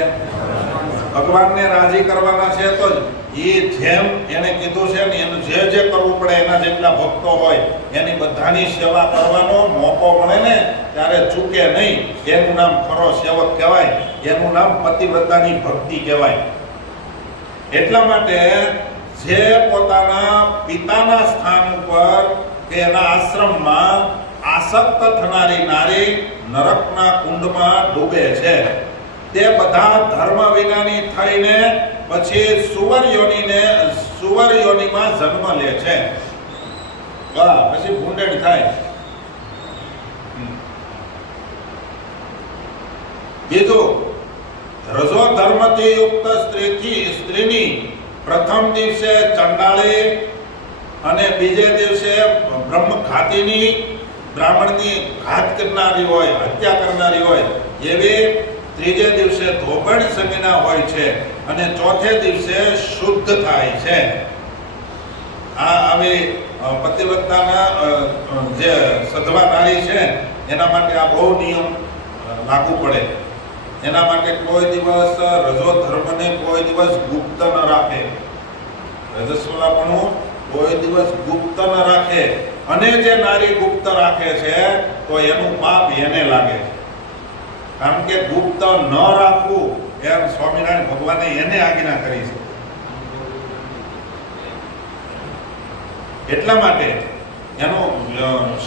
ભગવાનને રાજી કરવાના છે. તો એ જેમ એને કીધું છે ને એનું જે કરવું પડે, એના જેટલા ભક્તો હોય એની બધાની સેવા કરવાનો મોકો મળે ને ત્યારે ચૂકે નહીં. એનું નામ ખરો સેવક કહેવાય. એનું નામ પતિવ્રતાની ભક્તિ કહેવાય. એટલા માટે જે પોતાના પિતાના સ્થાન ઉપર કે એના આશ્રમમાં આસક્ત થનારી નારી નરકના કુંડમાં ડૂબે છે તે બધા ધર્મ વિનાની થઈને પછી સુવર યોનિમાં જન્મ લે છે. પછી ભૂંડેડ થાય. બીજું, રજો ધર્મથી યુક્ત સ્ત્રીની પ્રથમ દિવસે ચંડાળી અને બીજે દિવસે બ્રહ્મઘાતીની બ્રાહ્મણની ઘાત કરનારી હોય, હત્યા કરનારી હોય એવી ત્રીજે દિવસે ધોબણ સમીના હોય છે અને ચોથે દિવસે શુદ્ધ થાય છે. આ આવી પતિવ્રતાના જે સધવા નારી છે એના માટે આ બહુ નિયમ લાગુ પડે. એના માટે કોઈ દિવસ રજો ધર્મને કોઈ દિવસ ગુપ્ત ન રાખે. રજસ્વલાપણું કોઈ દિવસ ગુપ્ત ન રાખે. અને જે નારી ગુપ્ત રાખે છે તો એનું પાપ એને લાગે છે. કારણ કે ગુપ્ત ન રાખવું એમ સ્વામિનારાયણ ભગવાને એને આજ્ઞા કરી છે. એટલા માટે એનો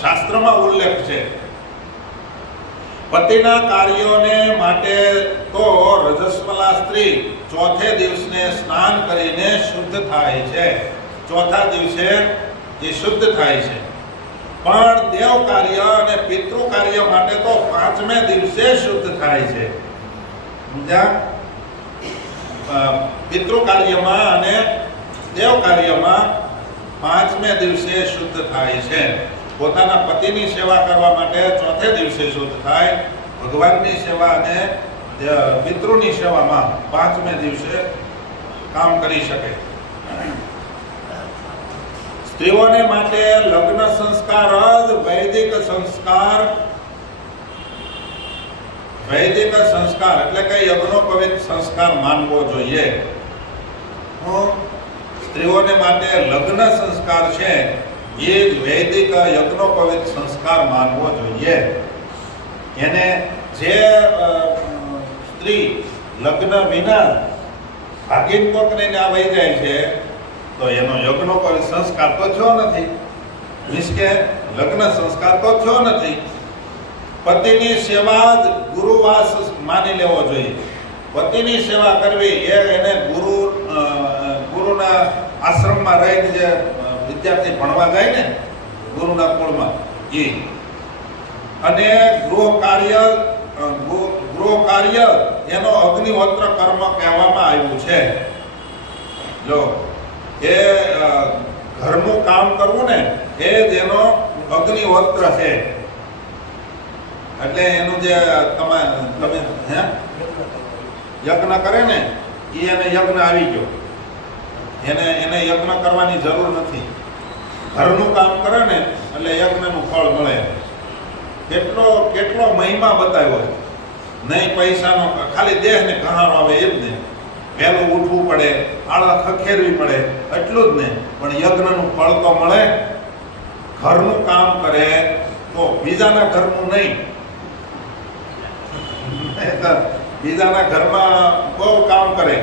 શાસ્ત્રમાં ઉલ્લેખ છે. પતિના કાર્યોને માટે તો રજસ્વલા સ્ત્રી ચોથે દિવસને સ્નાન કરીને શુદ્ધ થાય છે. ચોથા દિવસે એ શુદ્ધ થાય છે. પણ દેવ કાર્ય અને પિતૃ કાર્ય માટે તો પાંચમે દિવસે શુદ્ધ થાય છે. પિતૃ કાર્યમાં અને દેવ કાર્યમાં પાંચમે દિવસે શુદ્ધ થાય છે. પોતાના પતિની સેવા કરવા માટે ચોથે દિવસે શુદ્ધ થાય. ભગવાનની સેવા અને પિતૃની સેવામાં પાંચમે દિવસે કામ કરી શકે. સ્ત્રીઓને માટે લગ્ન સંસ્કાર જ વૈદિક સંસ્કાર એટલે કે યજ્ઞોપવિત સંસ્કાર માનવો જોઈએ. સ્ત્રીઓને માટે લગ્ન સંસ્કાર છે એ જ વૈદિક યજ્ઞોપવિત સંસ્કાર માનવો જોઈએ. એને જે સ્ત્રી લગ્ન વિના ભાગીન કોકને ના વહી જાય છે તો એનો યજ્ઞોપવિત સંસ્કાર તો થયો નથી. મીન્સ કે લગ્ન સંસ્કાર તો થયો નથી. પતિની સેવા જ ગુરુવાસ માની લેવો જોઈએ. પતિની સેવા કરવી એ એને ગુરુના આશ્રમમાં રહીને જે વિદ્યાર્થી ભણવા જાય ને ગુરુના કુળમાં એ અને ગૃહ કાર્ય એનો અગ્નિહોત્ર કર્મ કહેવામાં આવ્યું છે. જો એ ઘરનું કામ કરવું ને એ જ એનો અગ્નિહોત્ર છે. એટલે એનું જે તમે યજ્ઞ કરે ને એ એને યજ્ઞ આવી ગયો. એને યજ્ઞ કરવાની જરૂર નથી. ઘરનું કામ કરે ને એટલે યજ્ઞનું ફળ મળે. કેટલો મહિમા બતાવ્યો છે. નહીં પૈસાનો, ખાલી દેહને કહારો આવે એમ ને. વહેલું ઉઠવું પડે, આળા ખખેરવી પડે, એટલું જ ને. પણ યજ્ઞનું ફળ તો મળે. ઘરનું કામ કરે તો બીજાના ઘરનું નહીં. બીજાના ઘરમાં બહુ કામ કરે.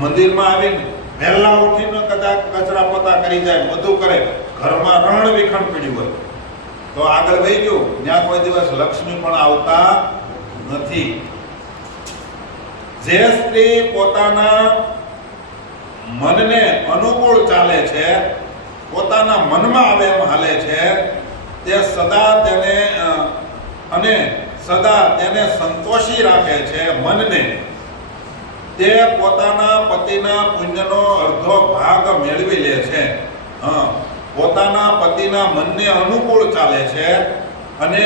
મંદિરમાં આવીને વહેલા ઉઠીને કદાચ કચરા પોતા કરી જાય, બધું કરે. ઘરમાં રણ વિખંડ પીડ્યું હોય તો આગળ વહી ગયું. ત્યાં કોઈ દિવસ લક્ષ્મી પણ આવતા નથી. જે સ્ત્રી પોતાના મનને અનુકૂળ ચાલે છે, પોતાના મનમાં આવે એમ હાલે છે, તે સદા તેને સંતોષી રાખે છે. મનને તે પોતાના પતિના પુણ્યનો અડધો ભાગ મેળવી લે છે. પોતાના પતિના મનને અનુકૂળ ચાલે છે અને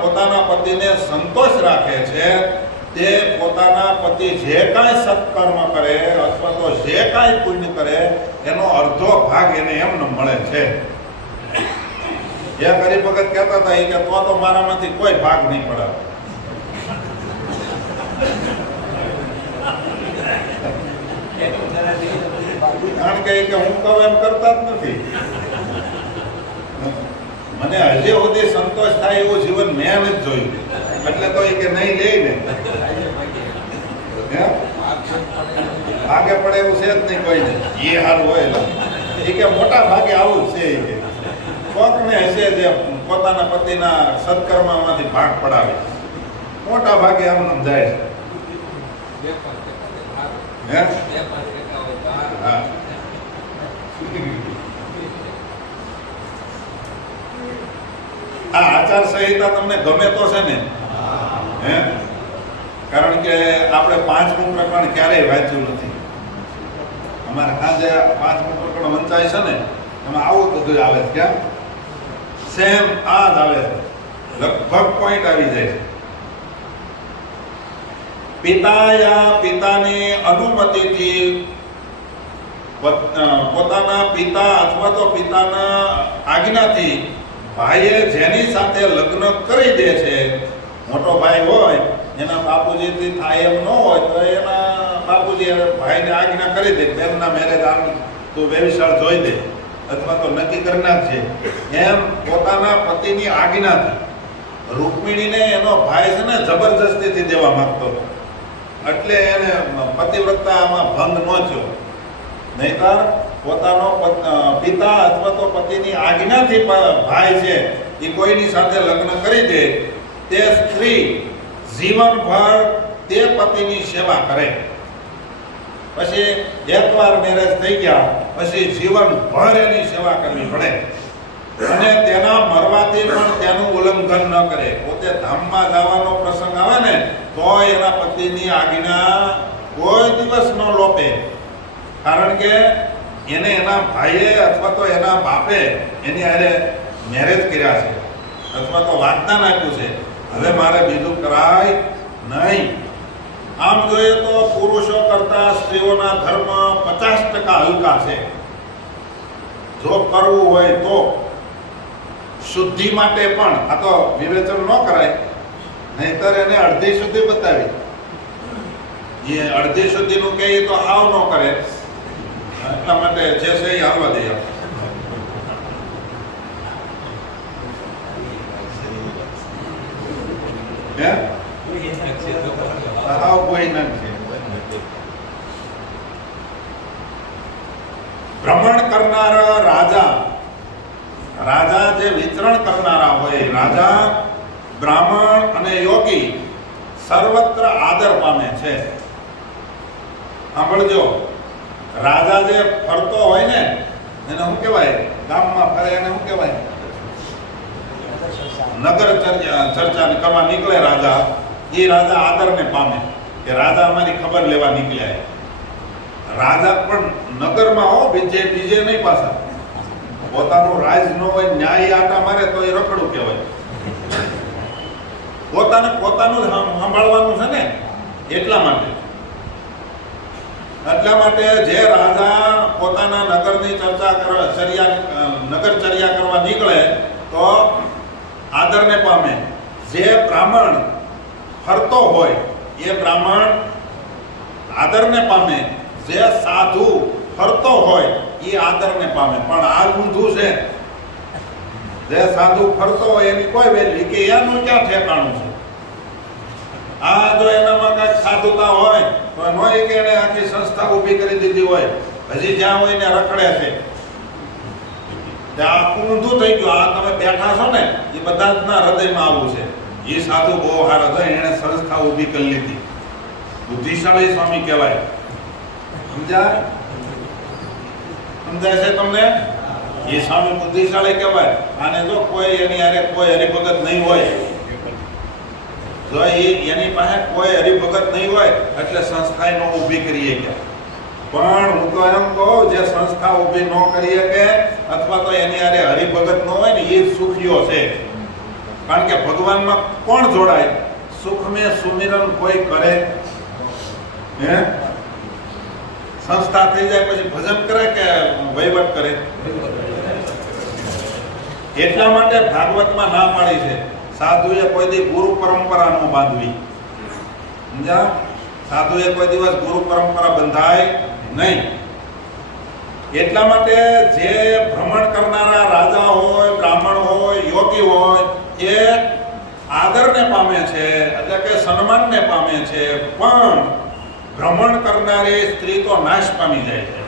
પોતાના પતિને સંતોષ રાખે છે. તે પોતાના પતિ જે કાંઈ સત્કર્મ કરે અથવા તો જે કાંઈ પુણ્ય કરે એનો અડધો ભાગ એને એમને મળે છે. જે ગરીબ ભગત કહેતા હતા કે તો મારામાંથી કોઈ ભાગ નહીં પડે. કારણ કે હું કહું એમ કરતા જ નથી. મને હજી સુધી સંતોષ થાય એવું જીવન મેં નથી જોયું. એટલે તો કે નહીં લે ને ભાગે પડે એવું છે જ નહીં કોઈને. એ સારું હોય એ કે મોટા ભાગે આવું જ છે. કે કોકને હશે જે પોતાના પતિના સત્કર્મમાંથી ભાગ પડાવે. મોટા ભાગે આમ જાય છે. આ આચાર સંહિતા તમને ગમે તો છે ને? કારણ કે આપણે 5મું પ્રકરણ ક્યારેય વાંચ્યું નથી. અમારે આજે 5મું પ્રકરણ વંચાય છે ને એમાં આવું બધું આવે છે. ક્યાં સેમ આ જ આવે છે. લગભગ પોઈન્ટ આવી જાય છે. પિતાની અનુમતિથી પોતાના પિતા અથવા તો પિતાના આજ્ઞાથી ભાઈએ જેની સાથે લગ્ન કરી દે છે મોટો ભાઈ હોય એના બાપુજીથી થાય એમ ન હોય તો એના બાપુજી ભાઈને આજ્ઞા કરી દે, બેનના મેરેજ આમ તું વેવિશાળ જોઈ દે અથવા તો નક્કી કરી નાખજે. એમ પોતાના પતિની આજ્ઞાથી રૂકમિણીને એનો ભાઈ છે ને જબરજસ્તીથી દેવા માંગતો હતો, એટલે એને પતિવ્રતામાં ભંગ ન થયો. નહીંતર પોતાનો પિતા અથવા તો પતિની આજ્ઞાથી ભાઈ છે એ કોઈની સાથે લગ્ન કરી દે, તે સ્ત્રી જીવનભર તે પતિની સેવા કરે. પછી એકવાર મેરેજ થઈ ગયા પછી જીવનભર એની સેવા કરવી પડે અને તેના મરવાથી પણ તેનું ઉલ્લંઘન ન કરે. પોતે ધામમાં જવાનો પ્રસંગ આવે ને તો એના પતિની આજ્ઞા કોઈ દિવસ ન લોપે, કારણ કે એને એના ભાઈએ અથવા તો એના બાપે એની હારે મેરેજ કર્યા છે અથવા તો વાગદાન આપ્યું છે, હવે મારે બીજું કરાય નહીં. આમ જોઈએ તો પુરુષો કરતા સ્ત્રીઓના ધર્મ 50% હલકા છે. જો કરવું હોય તો શુદ્ધિ માટે પણ આ તો વિવેચન ન કરાય, નહીતર એને અડધી શુદ્ધિ બતાવી. એ અડધી શુદ્ધિનું કહે તો આવ ન કરે, એટલા માટે જે છે એ હાલવા દે. ભ્રમણ કરનારા રાજા જે વિચરણ કરનારા હોય, રાજા, બ્રાહ્મણ અને યોગી સર્વત્ર આદર પામે છે. સાંભળજો, રાજા જે ફરતો હોય ને એને શું કહેવાય? ગામમાં ફરે એને શું કહેવાય? નગર ચર્ચા કરવા નીકળે રાજા, એ રાજા આદરને પામે કે રાજા અમારી ખબર લેવા નીકળ્યા. રાજા પણ નગરમાં હો, બીજે નહીં પાછા. પોતાનું રાજ ન હોય, ન્યાય આટા મારે તો એ રખડું કહેવાય. પોતાનું સંભાળવાનું છે ને, એટલા માટે જે રાજા પોતાના નગરની નગરચર્યા કરવા નીકળે તો આદરને પામે. જે બ્રાહ્મણ ફરતો હોય એ બ્રાહ્મણ આદરને પામે. જે સાધુ ફરતો હોય એ આદરને પામે. પણ આ ઊંધું છે. જે સાધુ ફરતો હોય એની કોઈ વેલ્યુ કે એનું ક્યાં ઠેકાણું છે? આ જો એનામાં કાંઈક સાધુતા હોય તો ન હોય કે એને આખી સંસ્થા ઊભી કરી દીધી હોય, હજી જ્યાં હોય ને રખડે છે. આખું ઊંધું થઈ ગયું. આ તમે બેઠા છો ને એ બધા જ ના હૃદયમાં આવું છે. એ સાધુ બહુ સારા છે, એને સંસ્થા ઊભી કરી લીધી. બુદ્ધિશાળી સ્વામી કહેવાય. સમજાય છે તમને? એ સ્વામી બુદ્ધિશાળી કહેવાય. અને જો કોઈ એની હારે કોઈ હરિભગત નહીં હોય, જો એની પાસે કોઈ હરિભગત નહીં હોય એટલે સંસ્થા ન ઊભી કરીએ કે. પણ હું તો એમ કહું, જે સંસ્થા ઊભી ન કરીએ કે અથવા તો એની હારે હરિભગત ન હોય ને એ સુખીઓ છે. કારણ કે ભગવાનમાં કોણ જોડાય? સુખ મેં સુમિરન કોઈ કરે? હે, સંસ્થા થઈ જાય પછી ભજન કરે કે વહીવટ કરે? એટલા માટે ભાગવતમાં ના પાડી છે સાધુએ કોઈ દી ગુરુ પરંપરા ન બાંધવી. સમજ્યા? સાધુએ કોઈ દિવસ ગુરુ પરંપરા બંધાય નહીં. એટલા માટે જે ભ્રમણ કરનારા રાજા હોય, બ્રાહ્મણ હોય, યોગી હોય એ આદરને પામે છે, એટલે કે સન્માનને પામે છે. પણ ભ્રમણ કરનારી સ્ત્રી તો નાશ પામી જાય છે.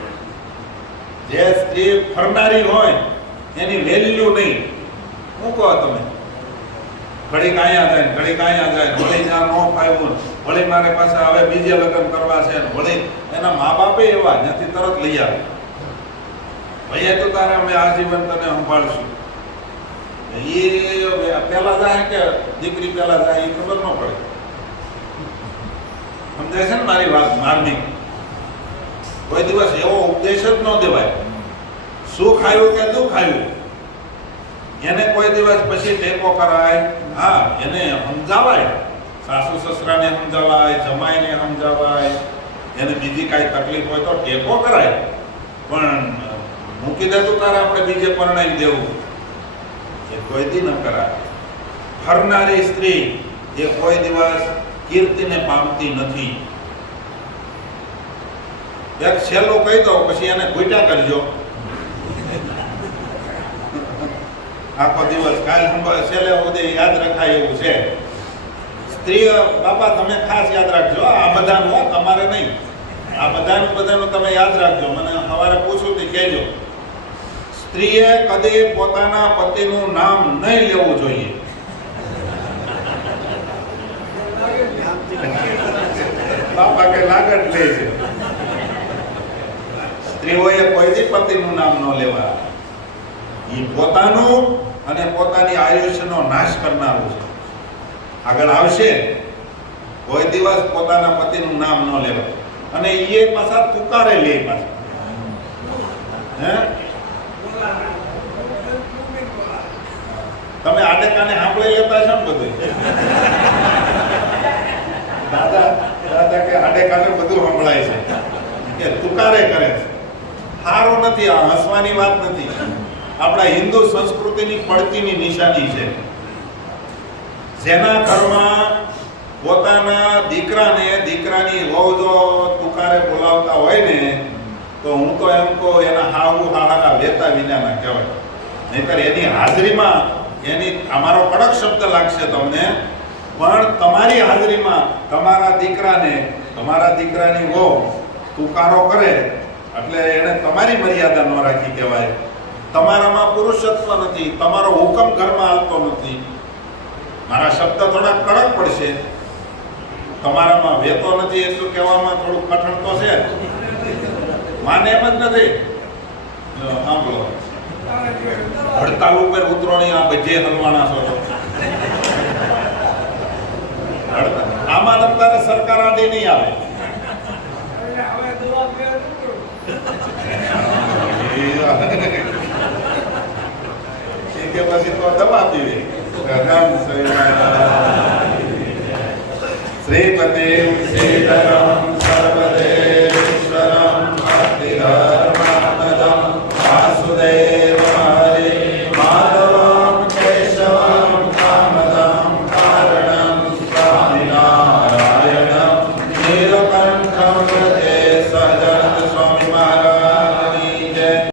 જે સ્ત્રી ફરનારી હોય એની વેલ્યુ નહીં. શું કહો તમે? ઘડીક અહીંયા જાય, ઘડીક અહીંયા જાય, વળી જ્યાં ન ફાવ્યું, વળી મારે પાછા હવે બીજે લગ્ન કરવા છે, વળી એના મા બાપે એવા ત્યાંથી તરત લઈ આવે. ભાઈ તો તારે અમે આજીવન તને સંભાળશું. એ પેલા જાય કે દીકરી પેલા જાય એ ખબર ન પડે. સમજાય છે ને મારી વાત? માર્મિક કોઈ દિવસ એવો ઉપદેશ જ ન દેવાય. સુખ આવ્યું કે દુઃખ આવ્યું એને કોઈ દિવસ પછી ટેકો કરાય. હા, એને સમજાવાય, સાસુ સસરાને સમજાવાય, જમાઈને સમજાવાય, એને બીજી કાંઈ તકલીફ હોય તો ટેકો કરાય. પણ મૂકી દેતું તારે આપણે બીજે પરણાવી દેવું એ કોઈ દી ન કરાય. ફરનારી સ્ત્રી એ કોઈ દિવસ કીર્તિને પામતી નથી. એક છેલ્લું કહી દો, પછી એને ઘૂંટા કરજો. આખો દિવસ કાલ છેલ્લે સુધી યાદ રખાય એવું છે. સ્ત્રી બાપા તમે ખાસ યાદ રાખજો, આ બધાનું તમારે નહીં, આ બધાનું તમે યાદ રાખજો. મને સવારે પૂછ્યું તે કહેજો. સ્ત્રીએ કદી પોતાના પતિનું નામ નહીં લેવું જોઈએ. બાપા કે લાગત લે છે. સ્ત્રીઓએ કોઈથી પતિનું નામ ન લેવા. એ પોતાનું અને પોતાની આયુષ્યનો નાશ કરનારું છે. આગળ આવશે, કોઈ દિવસ પોતાના પતિનું નામ ન લેવા. અને એ પાછા તુકારે લે પાછા. હે તમે આડેકાને સાંભળી લેતા છો ને બધું. દાદા કે આડેકાને બધું સંભળાય છે કે તુકારે કરે છે. સારું નથી, આ હસવાની વાત નથી. આપણા હિન્દુ સંસ્કૃતિની પડતીની નિશાની છે. જેના ઘરમાં પોતાના દીકરાની વહુ જો તુકારે બોલાવતા હોય ને, તો હું તો એમ કહું એના હાહુ હાહાના લેતા વિનાના કહેવાય. નહીતર એની હાજરીમાં અમારો કડક શબ્દ લાગશે તમને, પણ તમારી હાજરીમાં તમારા દીકરાની વહુ તુકારો કરે એટલે એને તમારી મર્યાદા ન રાખી કહેવાય. તમારામાં પુરુષત્વ નથી, તમારો હુકમ ઘરમાં આવતો નથી. મારા શબ્દ થોડા કડક પડશે. તમારામાં વેતો નથી એટલું કહેવામાં થોડું કઠણ તો છે. માને એમ જ નથી. સાંભળો, હડતાલ ઉપર ઉતરોણી આ બધે હલવાના છો. આમાં અત્યારે સરકાર આડે નહીં આવે. કે પછી તો દવા પીવી. શ્રીપતે શ્રીધરમ